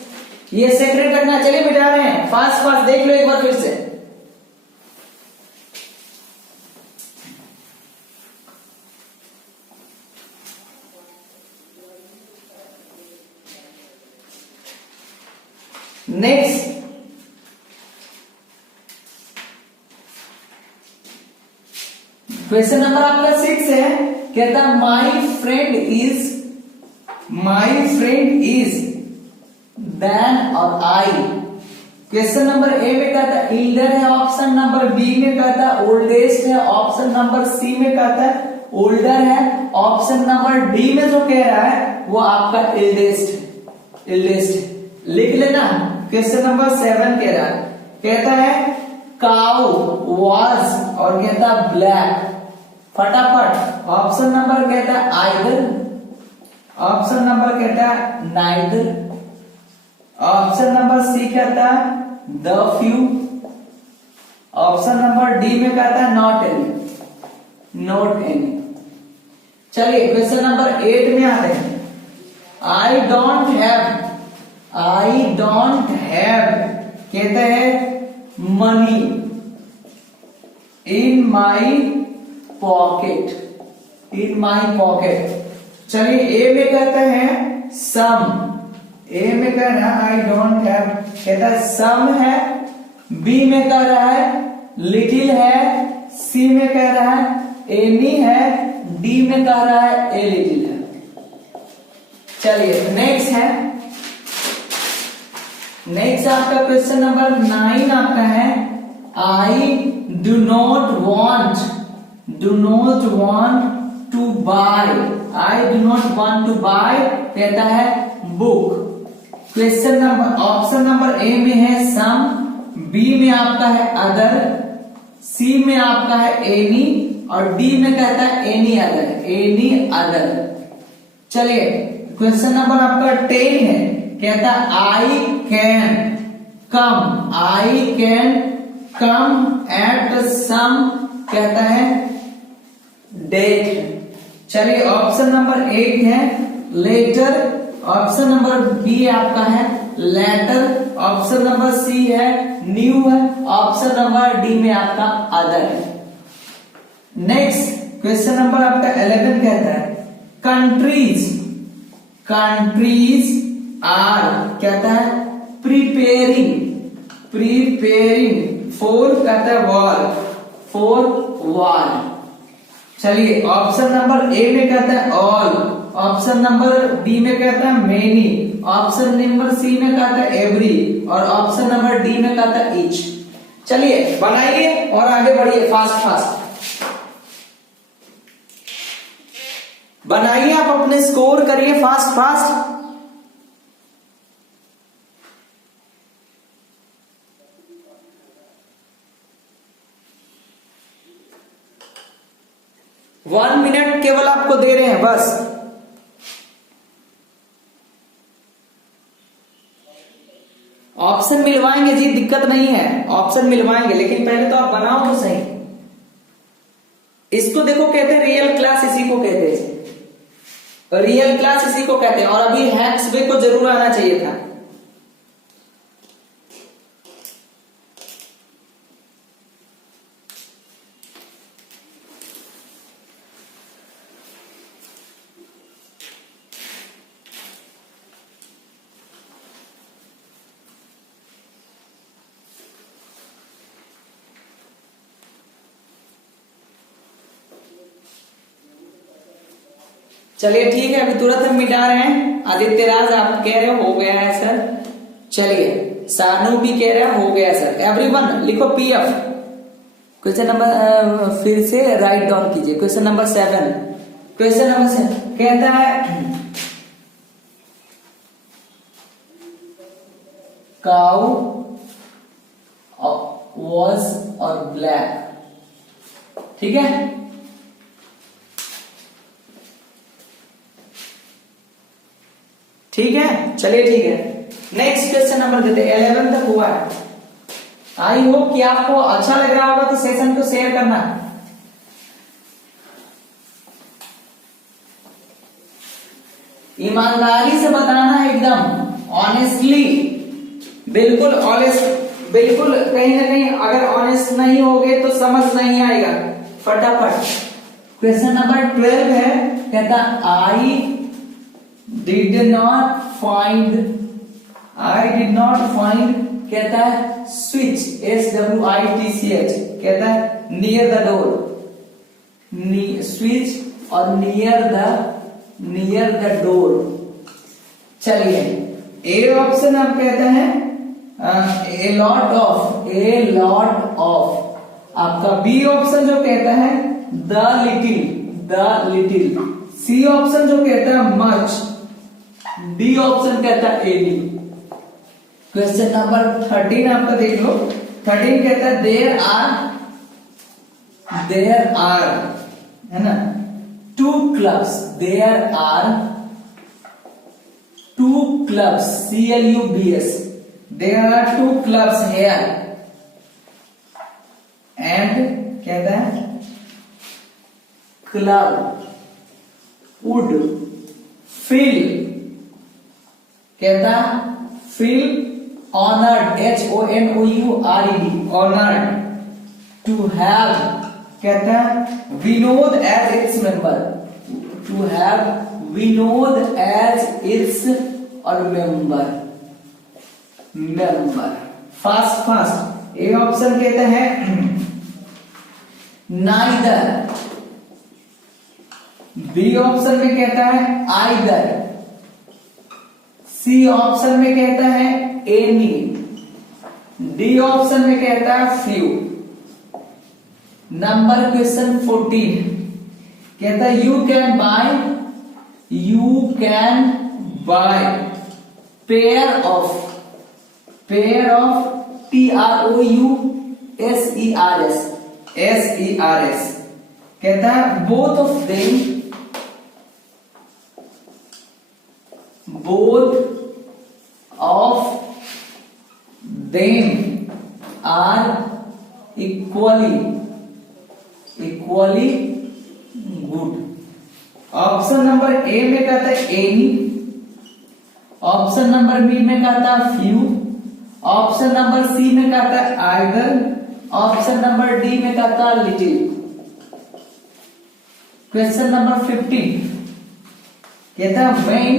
ये सेक्रेट रखना। चलिए बिठा रहे हैं फास्ट फास्ट, देख लो एक बार फिर से। नेक्स्ट क्वेश्चन नंबर आपका 6 है, कहता माई फ्रेंड इज देन और आई। क्वेश्चन नंबर ए में कहता है इल्डर है, ऑप्शन नंबर बी में कहता है ओल्डेस्ट है, ऑप्शन नंबर सी में कहता है ओल्डर है, ऑप्शन नंबर डी में जो कह रहा है वो आपका एल्डेस्ट लिख लेना। क्वेश्चन नंबर 7 कह रहा है, कहता है काउ वाज और कहता ब्लैक। फटाफट ऑप्शन नंबर कहता है आइदर, ऑप्शन नंबर कहता है नाइदर, ऑप्शन नंबर सी कहता है the few, option number D में कहता है नॉट एनी। चलिए क्वेश्चन नंबर 8 में आते हैं। आई डोंट हैव कहते हैं मनी इन माई पॉकेट। चलिए ए में कहते हैं सम, ए में कह रहा है आई डोंट हैव, कहता है सम है, बी में कह रहा है लिटिल है, सी में कह रहा है एनी है, डी में कह रहा है ए लिटिल है। चलिए नेक्स्ट आपका क्वेश्चन नंबर 9 आपका है I do not want to buy. I do not want to buy कहता है book. Question number option number A में है सम, बी में आपका है अदर, सी में आपका है एनी और डी में कहता है एनी अदर। चलिए क्वेश्चन नंबर आपका 10 है, कहता I can come at some कहता है डेट। चलिए ऑप्शन नंबर 8 है लेटर, ऑप्शन नंबर बी आपका है लेटर, ऑप्शन नंबर सी है न्यू है, ऑप्शन नंबर डी में आपका अदर है। नेक्स्ट क्वेश्चन नंबर आपका 11 कहता है कंट्रीज आर कहता है प्रिपेयरिंग फॉर कहता है वॉर। चलिए ऑप्शन नंबर ए में कहता है ऑल, ऑप्शन नंबर बी में कहता है मेनी, ऑप्शन नंबर सी में कहता है एवरी और ऑप्शन नंबर डी में कहता है ईच। चलिए बनाइए और आगे बढ़िए फास्ट फास्ट बनाइए, आप अपने स्कोर करिए फास्ट फास्ट। वन मिनट केवल आपको दे रहे हैं बस। ऑप्शन मिलवाएंगे जी, दिक्कत नहीं है, ऑप्शन मिलवाएंगे, लेकिन पहले तो आप बनाओ तो सही। इसको देखो कहते हैं रियल क्लास, इसी को कहते हैं रियल क्लास, इसी को कहते हैं। और अभी हैक्स वे को जरूर आना चाहिए था। चलिए ठीक है, अभी तुरंत हम मिटा रहे हैं। आदित्य राज आप कह रहे हो गया है सर। चलिए सानू भी कह रहा है हो गया सर। एवरीवन लिखो पीएफ। क्वेश्चन नंबर फिर से राइट डाउन कीजिए। Question number 7। क्वेश्चन नंबर 7 कहता है काउ वॉज और ब्लैक। ठीक है, ठीक है, चलिए ठीक है। नेक्स्ट क्वेश्चन नंबर देते हैं, 11 तक हुआ है। आई होप कि आपको अच्छा लग रहा होगा, तो सेशन को शेयर करना। ईमानदारी से बताना है, एकदम ऑनेस्टली, बिल्कुल ऑनेस्ट, बिल्कुल कहीं ना कहीं अगर ऑनेस्ट नहीं होगे तो समझ नहीं आएगा। फटाफट क्वेश्चन नंबर 12 है, कहता आई did not find कहता है switch SWITCH, कहता है near the door, switch और near the door। चलिए ए ऑप्शन आप कहते हैं a lot of। आपका बी ऑप्शन जो कहता है the little। सी ऑप्शन जो कहता है मच। डी ऑप्शन कहता है एनी। क्वेश्चन नंबर 13 आपका देख लो। 13 कहता है देयर आर है ना 2 clubs. There are 2 clubs CLUBS। There are 2 clubs here and कहता है क्लब वुड फील, कहता feel honoured HONOURED honoured to have, कहता Vinod as its member. To have Vinod as its और मेंबर। फास्ट ए ऑप्शन कहता है neither. B option में कहता है आइदर। सी ऑप्शन में कहता है एनी। डी ऑप्शन में कहता है फ्यू। नंबर क्वेश्चन 14 कहता है you can buy pair of TROUSERS कहता है both of them are equally good. Option number A में कहता है एनी। ऑप्शन नंबर बी में कहता है फ्यू। ऑप्शन नंबर सी में कहता है आइदर। ऑप्शन नंबर डी में कहता है लिटिल। क्वेश्चन नंबर 15 कहता है when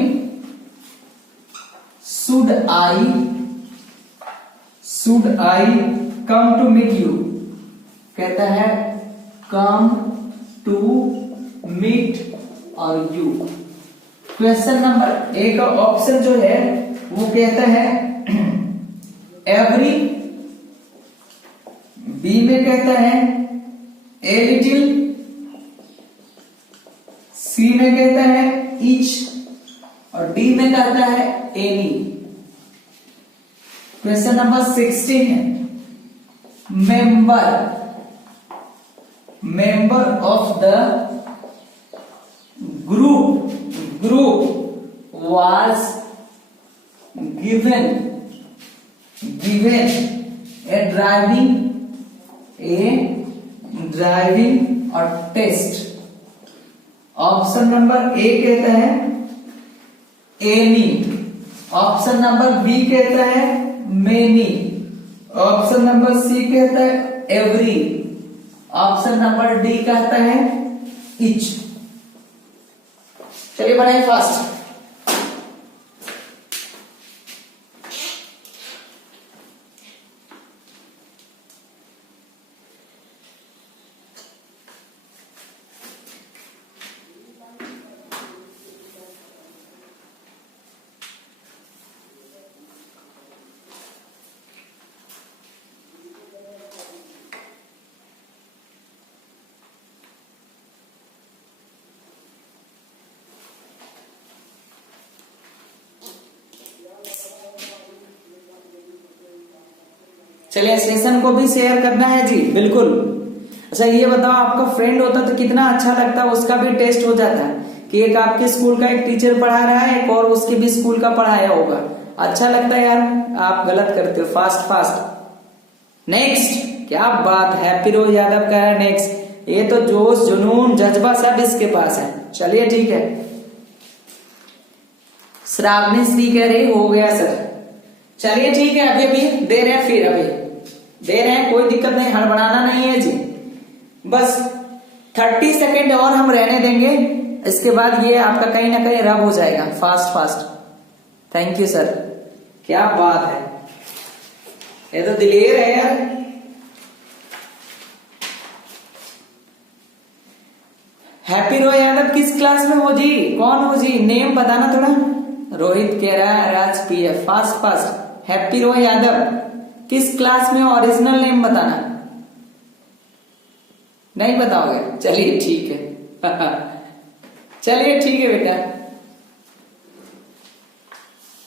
should I come to meet you, कहता है come to meet और you। क्वेश्चन नंबर ए का ऑप्शन जो है वो कहता है बी में कहता है ए लिटिल, सी में कहता है ईच और डी में कहता है एनी। क्वेश्चन नंबर 16 है member of the group was given a driving और टेस्ट। ऑप्शन नंबर ए कहता है एनी, ऑप्शन नंबर बी कहता है मेनी, ऑप्शन नंबर सी कहता है एवरी, ऑप्शन नंबर डी कहता है इच। चलिए बनाइए फास्ट। चलिए सेशन को भी शेयर करना है जी, बिल्कुल। अच्छा ये बताओ, आपका फ्रेंड होता तो कितना अच्छा लगता, उसका भी टेस्ट हो जाता कि एक आपके स्कूल का एक टीचर पढ़ा रहा है, एक और उसके भी स्कूल का पढ़ाया होगा। अच्छा लगता है यार, आप गलत करते हो। फास्ट। नेक्स्ट, क्या बात, हैप्पी रोज यादव का है नेक्स्ट। ये तो जोश जुनून जज्बा सब इसके पास है। चलिए ठीक है। श्रावणी श्री कह रही हो गया सर। चलिए ठीक है, अभी दे रहे हैं, फिर अभी दे रहे हैं, कोई दिक्कत नहीं, हड़बड़ाना नहीं है जी। बस 30 सेकेंड और हम रहने देंगे, इसके बाद ये आपका कहीं ना कहीं रब हो जाएगा। फास्ट। थैंक यू सर, क्या बात है, ये तो दिलेर है यार। हैप्पी रोज यादव किस क्लास में हो जी, कौन हो जी, नेम बताना थोड़ा। रोहित कह रहा है राज पीएफ। फास्ट। हैप्पी रोज यादव किस क्लास में, ओरिजिनल नेम बताना। नहीं बताओगे, चलिए ठीक है। चलिए ठीक है बेटा।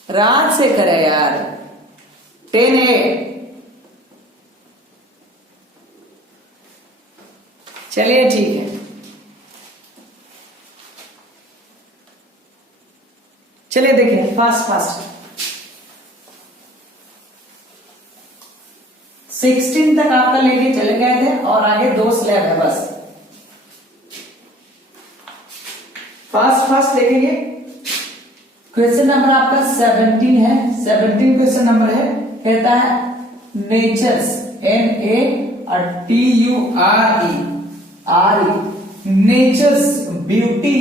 राजशेखर है यार, 10A। चलिए ठीक है। चलिए देखिए फास्ट। 16 तक आपका लेके चले गए थे और आगे 2 स्लैब है बस। फास्ट देखेंगे। क्वेश्चन नंबर आपका 17 है। 17 क्वेश्चन नंबर है, कहता है nature's, NATURE, nature's beauty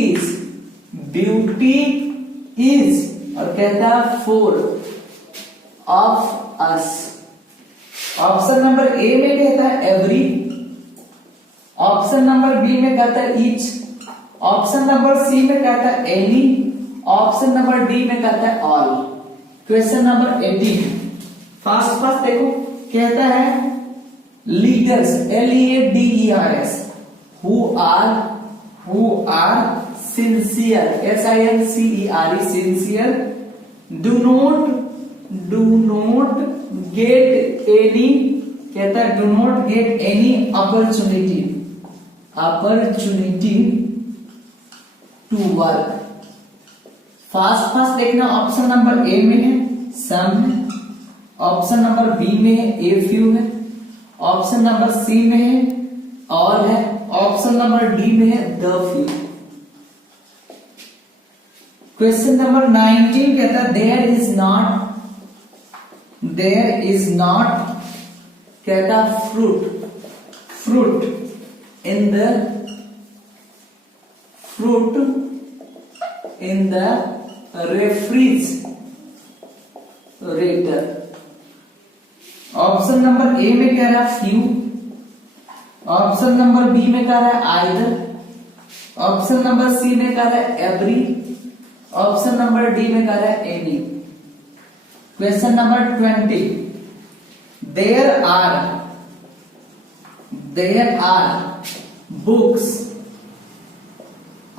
is और कहता है for of us. Option number A में कहता है एवरी, ऑप्शन नंबर बी में कहता है ईच, ऑप्शन नंबर सी में कहता है एनी, ऑप्शन नंबर डी में कहता है ऑल। क्वेश्चन नंबर 18 फास्ट देखो, कहता है leaders, LEADERS, who are sincere, SINCERE, sincere, do not get any, कहता है do not get any opportunity to work. Fast देखना। ऑप्शन नंबर ए में है सम है, ऑप्शन नंबर बी में है ए फ्यू है, ऑप्शन नंबर सी में है ऑल है, ऑप्शन नंबर डी में है द फ्यू। क्वेश्चन नंबर 19 कहता है देयर इज नॉट कहता fruit in the refrigerator. Option number A में कह रहा है फ्यू, ऑप्शन नंबर बी में कह रहा है आइदर, ऑप्शन नंबर सी में कह रहा है एवरी, ऑप्शन नंबर डी में कह रहा है any. Question number 20 there are there are books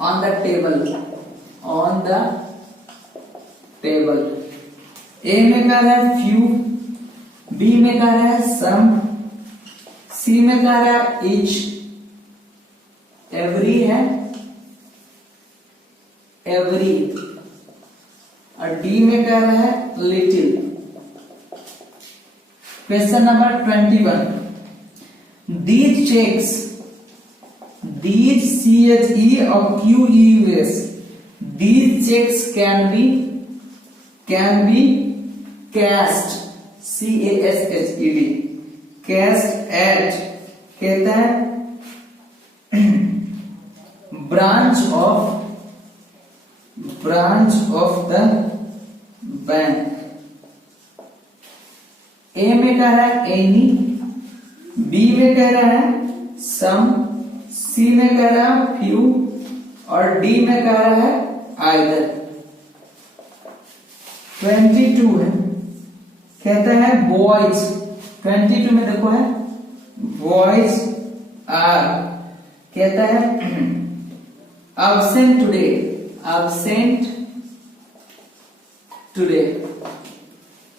on the table, on the table. A में कह रहा है फ्यू, बी में कह रहा है सम, सी में कह रहा है ईच, एवरी है एवरी, और डी में कह रहा है little. Question number 21, these checks, these CHE or QEUS, these checks can be cashed, CASHED, cashed at, कहता है branch of the bank। ए में कह रहा है एनी, बी में कह रहा है सम, सी में कह रहा है फ्यू, और डी में कह रहा है आइदर। 22 है, कहता है बॉयज, 22 में देखो है बॉयज आर, कहता है absent today, absent today।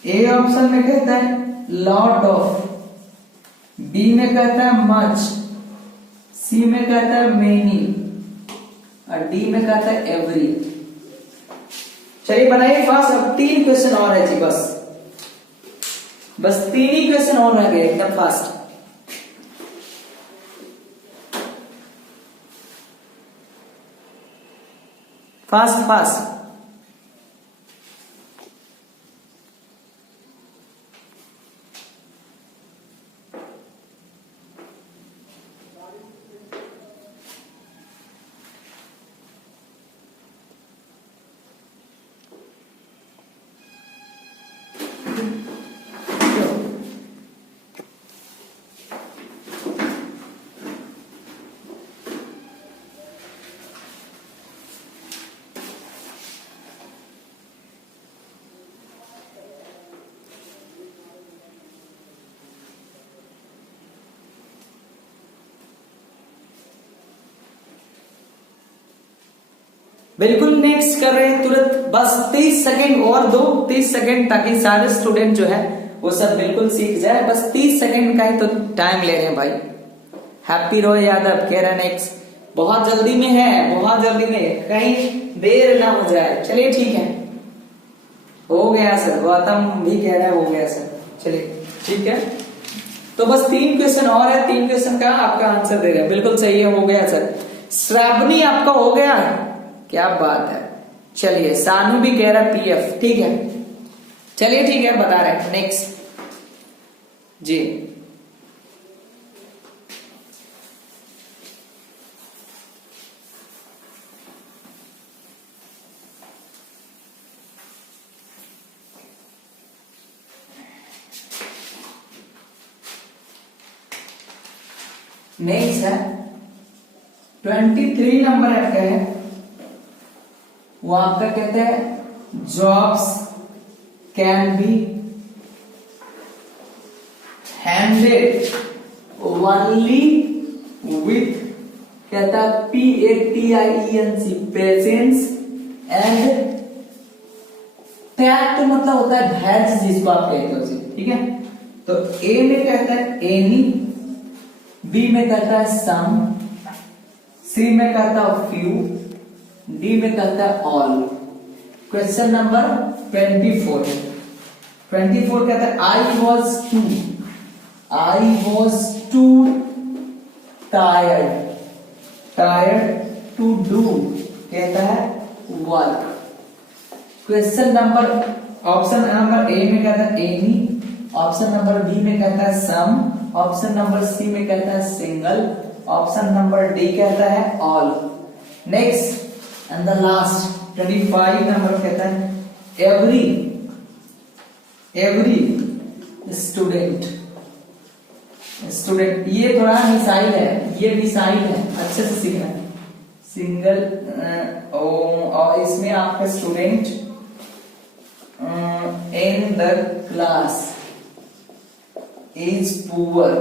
A option में कहता है लॉट ऑफ, बी में कहता है मच, सी में कहता है मेनी, और डी में कहता है एवरी। चलिए बनाइए फास्ट, अब 3 क्वेश्चन और है जी, बस 3 ही क्वेश्चन और रह गए, एकदम फास्ट। Fast fast. बिल्कुल नेक्स्ट कर रहे हैं तुरंत, बस 30 सेकंड और दो, 30 सेकंड, ताकि सारे स्टूडेंट जो है वो सब बिल्कुल सीख जाए। बस 30 सेकंड का ही तो टाइम ले रहे हैं भाई। हैप्पी रॉय यादव कह रहा है नेक्स्ट, बहुत जल्दी में है, बहुत जल्दी में, कहीं देर ना हो जाए। चलिए ठीक है, हो गया सर, गौतम भी कह रहा है हो गया सर। चलिए ठीक है, तो बस 3 क्वेश्चन और है, 3 क्वेश्चन का आपका आंसर दे रहे हैं। बिल्कुल सही है, हो गया सर। श्रावणी आपका हो गया, क्या बात है। चलिए सानू भी कह रहा पीएफ, ठीक है। चलिए ठीक है, बता रहे हैं नेक्स्ट जी। नेक्स्ट है 23 नंबर आपका है, वो आपका कहते हैं jobs can be handed only with, कहता है PATIENC, पेशेंस एंड टैक्ट, मतलब होता है धैर्य जिसको आप कहते हो, ठीक है। तो ए में कहता है एनी, बी में कहता है सम, सी में कहता है फ्यू, डी में कहता है ऑल। क्वेश्चन नंबर 24 कहता है I was too tired to do, कहता है work. Question number, option number A में कहता है एनी, ऑप्शन नंबर बी में कहता है सम, ऑप्शन नंबर सी में कहता है सिंगल, ऑप्शन नंबर डी कहता है all. Next and the last 25 number कहता है एवरी स्टूडेंट। ये थोड़ा मिसाइल है, ये मिसाइल है, अच्छे से सीखना है। सिंगल और इसमें आपका student in the class is poor,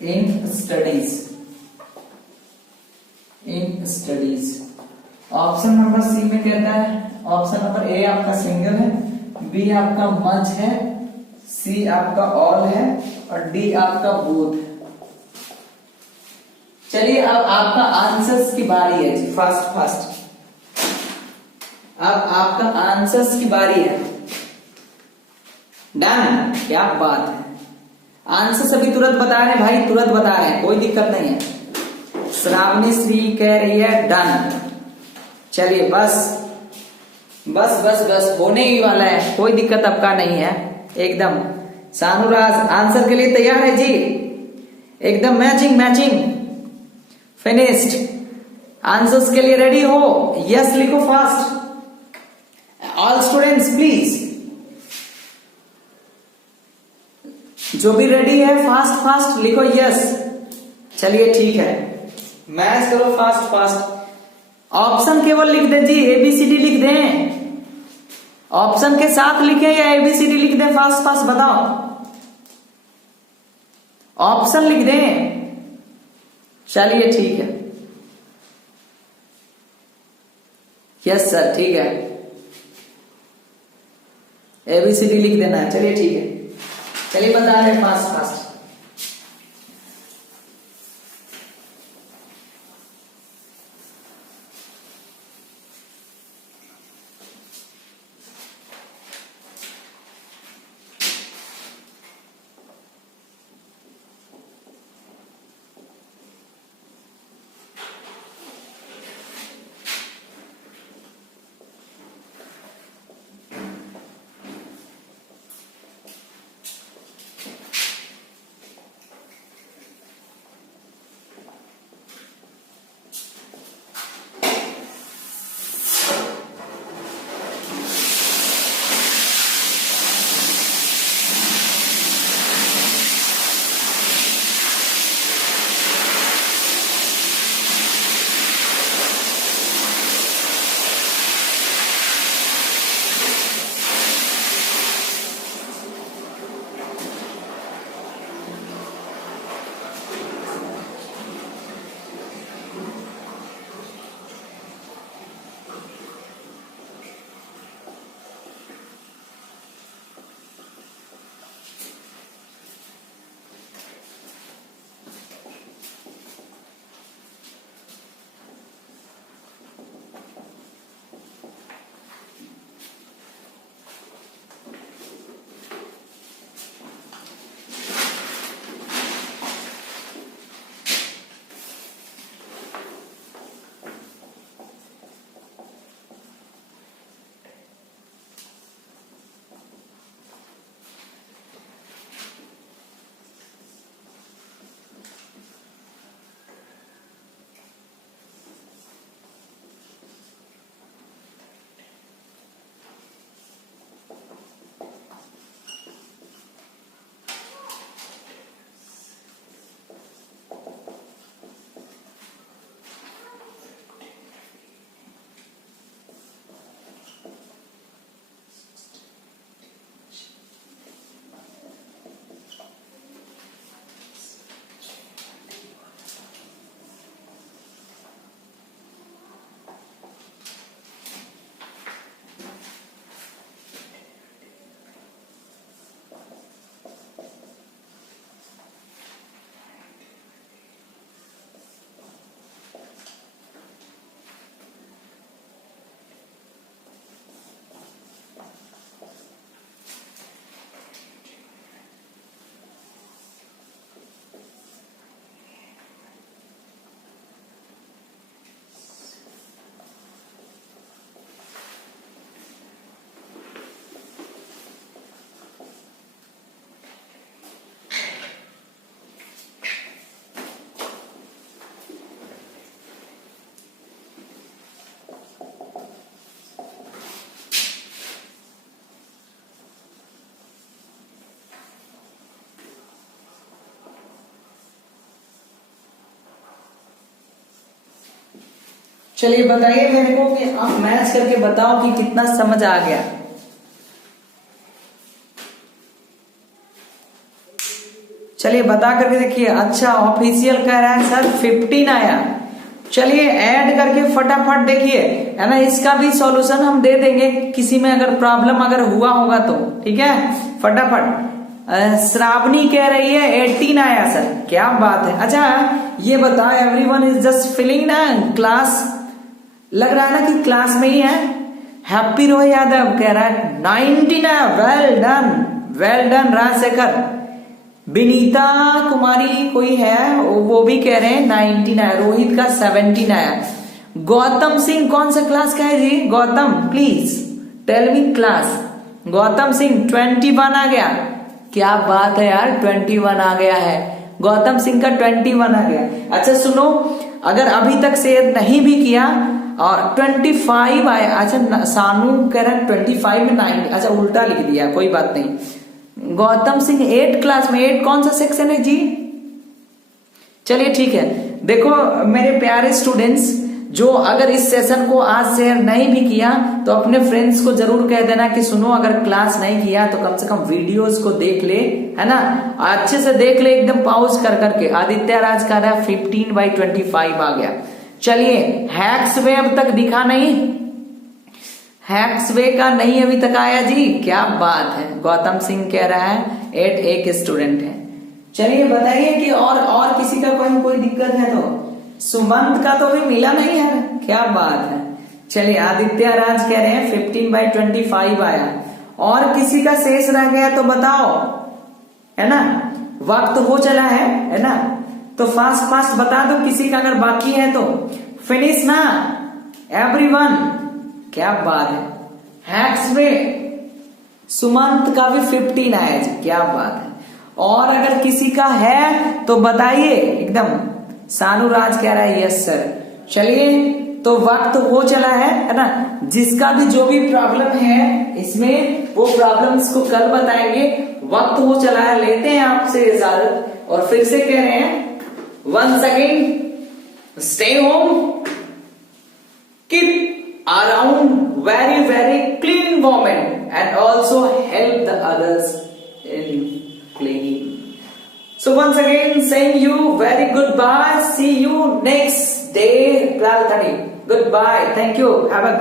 in studies, in studies. Option number C में कहता है, ऑप्शन नंबर ए आपका सिंगल है, बी आपका मच है, सी आपका ऑल है और डी आपका बोथ है। चलिए अब आपका आंसर्स की बारी है जी, फास्ट फास्ट। अब आपका आंसर्स की बारी है। डन, क्या बात है, आंसर सभी तुरंत बता रहे हैं भाई, तुरंत बता रहे हैं, कोई दिक्कत नहीं है। श्रावणी श्री कह रही है डन। चलिए बस बस बस बस होने ही वाला है, कोई दिक्कत आपका नहीं है एकदम। सानुराज आंसर के लिए तैयार है जी, एकदम मैचिंग मैचिंग, फिनिश्ड। आंसर्स के लिए रेडी हो? यस लिखो फास्ट, ऑल स्टूडेंट्स प्लीज। जो भी रेडी है फास्ट फास्ट लिखो यस। चलिए ठीक है, मैच करो फास्ट फास्ट। ऑप्शन केवल लिख दे जी, एबीसीडी लिख दें, ऑप्शन के साथ लिखें या एबीसीडी लिख दें? फास्ट फास्ट बताओ, ऑप्शन लिख दें। चलिए ठीक है, यस सर ठीक है, एबीसीडी लिख देना है। चलिए ठीक है, चलिए बता रहे फास्ट फास्ट। चलिए बताइए मेरे को कि आप मैच करके बताओ कि कितना समझ आ गया। चलिए बता करके देखिए। अच्छा ऑफिशियल कह रहा है सर 15 आया। चलिए ऐड करके फटाफट देखिए, है ना, इसका भी सॉल्यूशन हम दे देंगे किसी में अगर प्रॉब्लम अगर हुआ होगा तो। ठीक है, फटाफट। श्रावणी कह रही है 18 आया सर, क्या बात है। अच्छा ये बताओ, एवरीवन इज जस्ट फीलिंग ना क्लास, लग रहा है ना कि क्लास में ही है। हैप्पी रोह यादव कह रहा है 19 आया, well done, well done Rajshekhar. Vinita Kumari कोई है वो भी कह रहे हैं 19 आया। रोहित का 17 आया। गौतम सिंह कौन सा क्लास का है जी? Gautam please tell me class. Gautam Singh 21 आ गया, क्या बात है यार, 21 आ गया है। गौतम सिंह का 21 आ गया। अच्छा सुनो, अगर अभी तक शेयर नहीं भी किया और 25 आया। अच्छा सानू कह रहा है 25 में 9, अच्छा उल्टा लिख दिया, कोई बात नहीं। गौतम सिंह 8 क्लास में, 8 कौन सा सेक्शन है जी? चलिए ठीक है। देखो मेरे प्यारे स्टूडेंट्स, जो अगर इस सेशन को आज शेयर नहीं भी किया तो अपने फ्रेंड्स को जरूर कह देना कि सुनो, अगर क्लास नहीं किया तो कम से कम वीडियोस को देख ले, है ना, अच्छे से देख ले, एकदम पॉज कर करके। आदित्य राज का रहा 15/25 आ गया। चलिए हैक्स वे अब तक दिखा नहीं, हैक्स वे का नहीं अभी तक आया जी, क्या बात है। गौतम सिंह कह रहा है 8 एक स्टूडेंट है। चलिए बताइए कि और किसी का कोई दिक्कत है तो। सुमंत का तो भी मिला नहीं है, क्या बात है। चलिए आदित्य राज कह रहे हैं 15/25 आया। और किसी का शेष रह गया तो बताओ, है ना, वक्त हो चला है ना, तो फास्ट फास्ट बता दो किसी का अगर बाकी है तो। फिनिश ना एवरीवन, क्या बात है। हैक्स वे सुमंत का भी 15 आया जी, क्या बात है। और अगर किसी का है तो बताइए एकदम। सानू राज कह रहा है यस सर। चलिए तो वक्त हो चला है ना, जिसका भी जो भी प्रॉब्लम है इसमें वो प्रॉब्लम्स को कल बताएंगे। वक्त हो चला है, लेते हैं आपसे इजाजत और फिर से कह रहे हैं once again stay home, keep around very clean environment and also help the others in cleaning. So once again saying you very goodbye, see you next day 12:30. Goodbye, thank you, have a great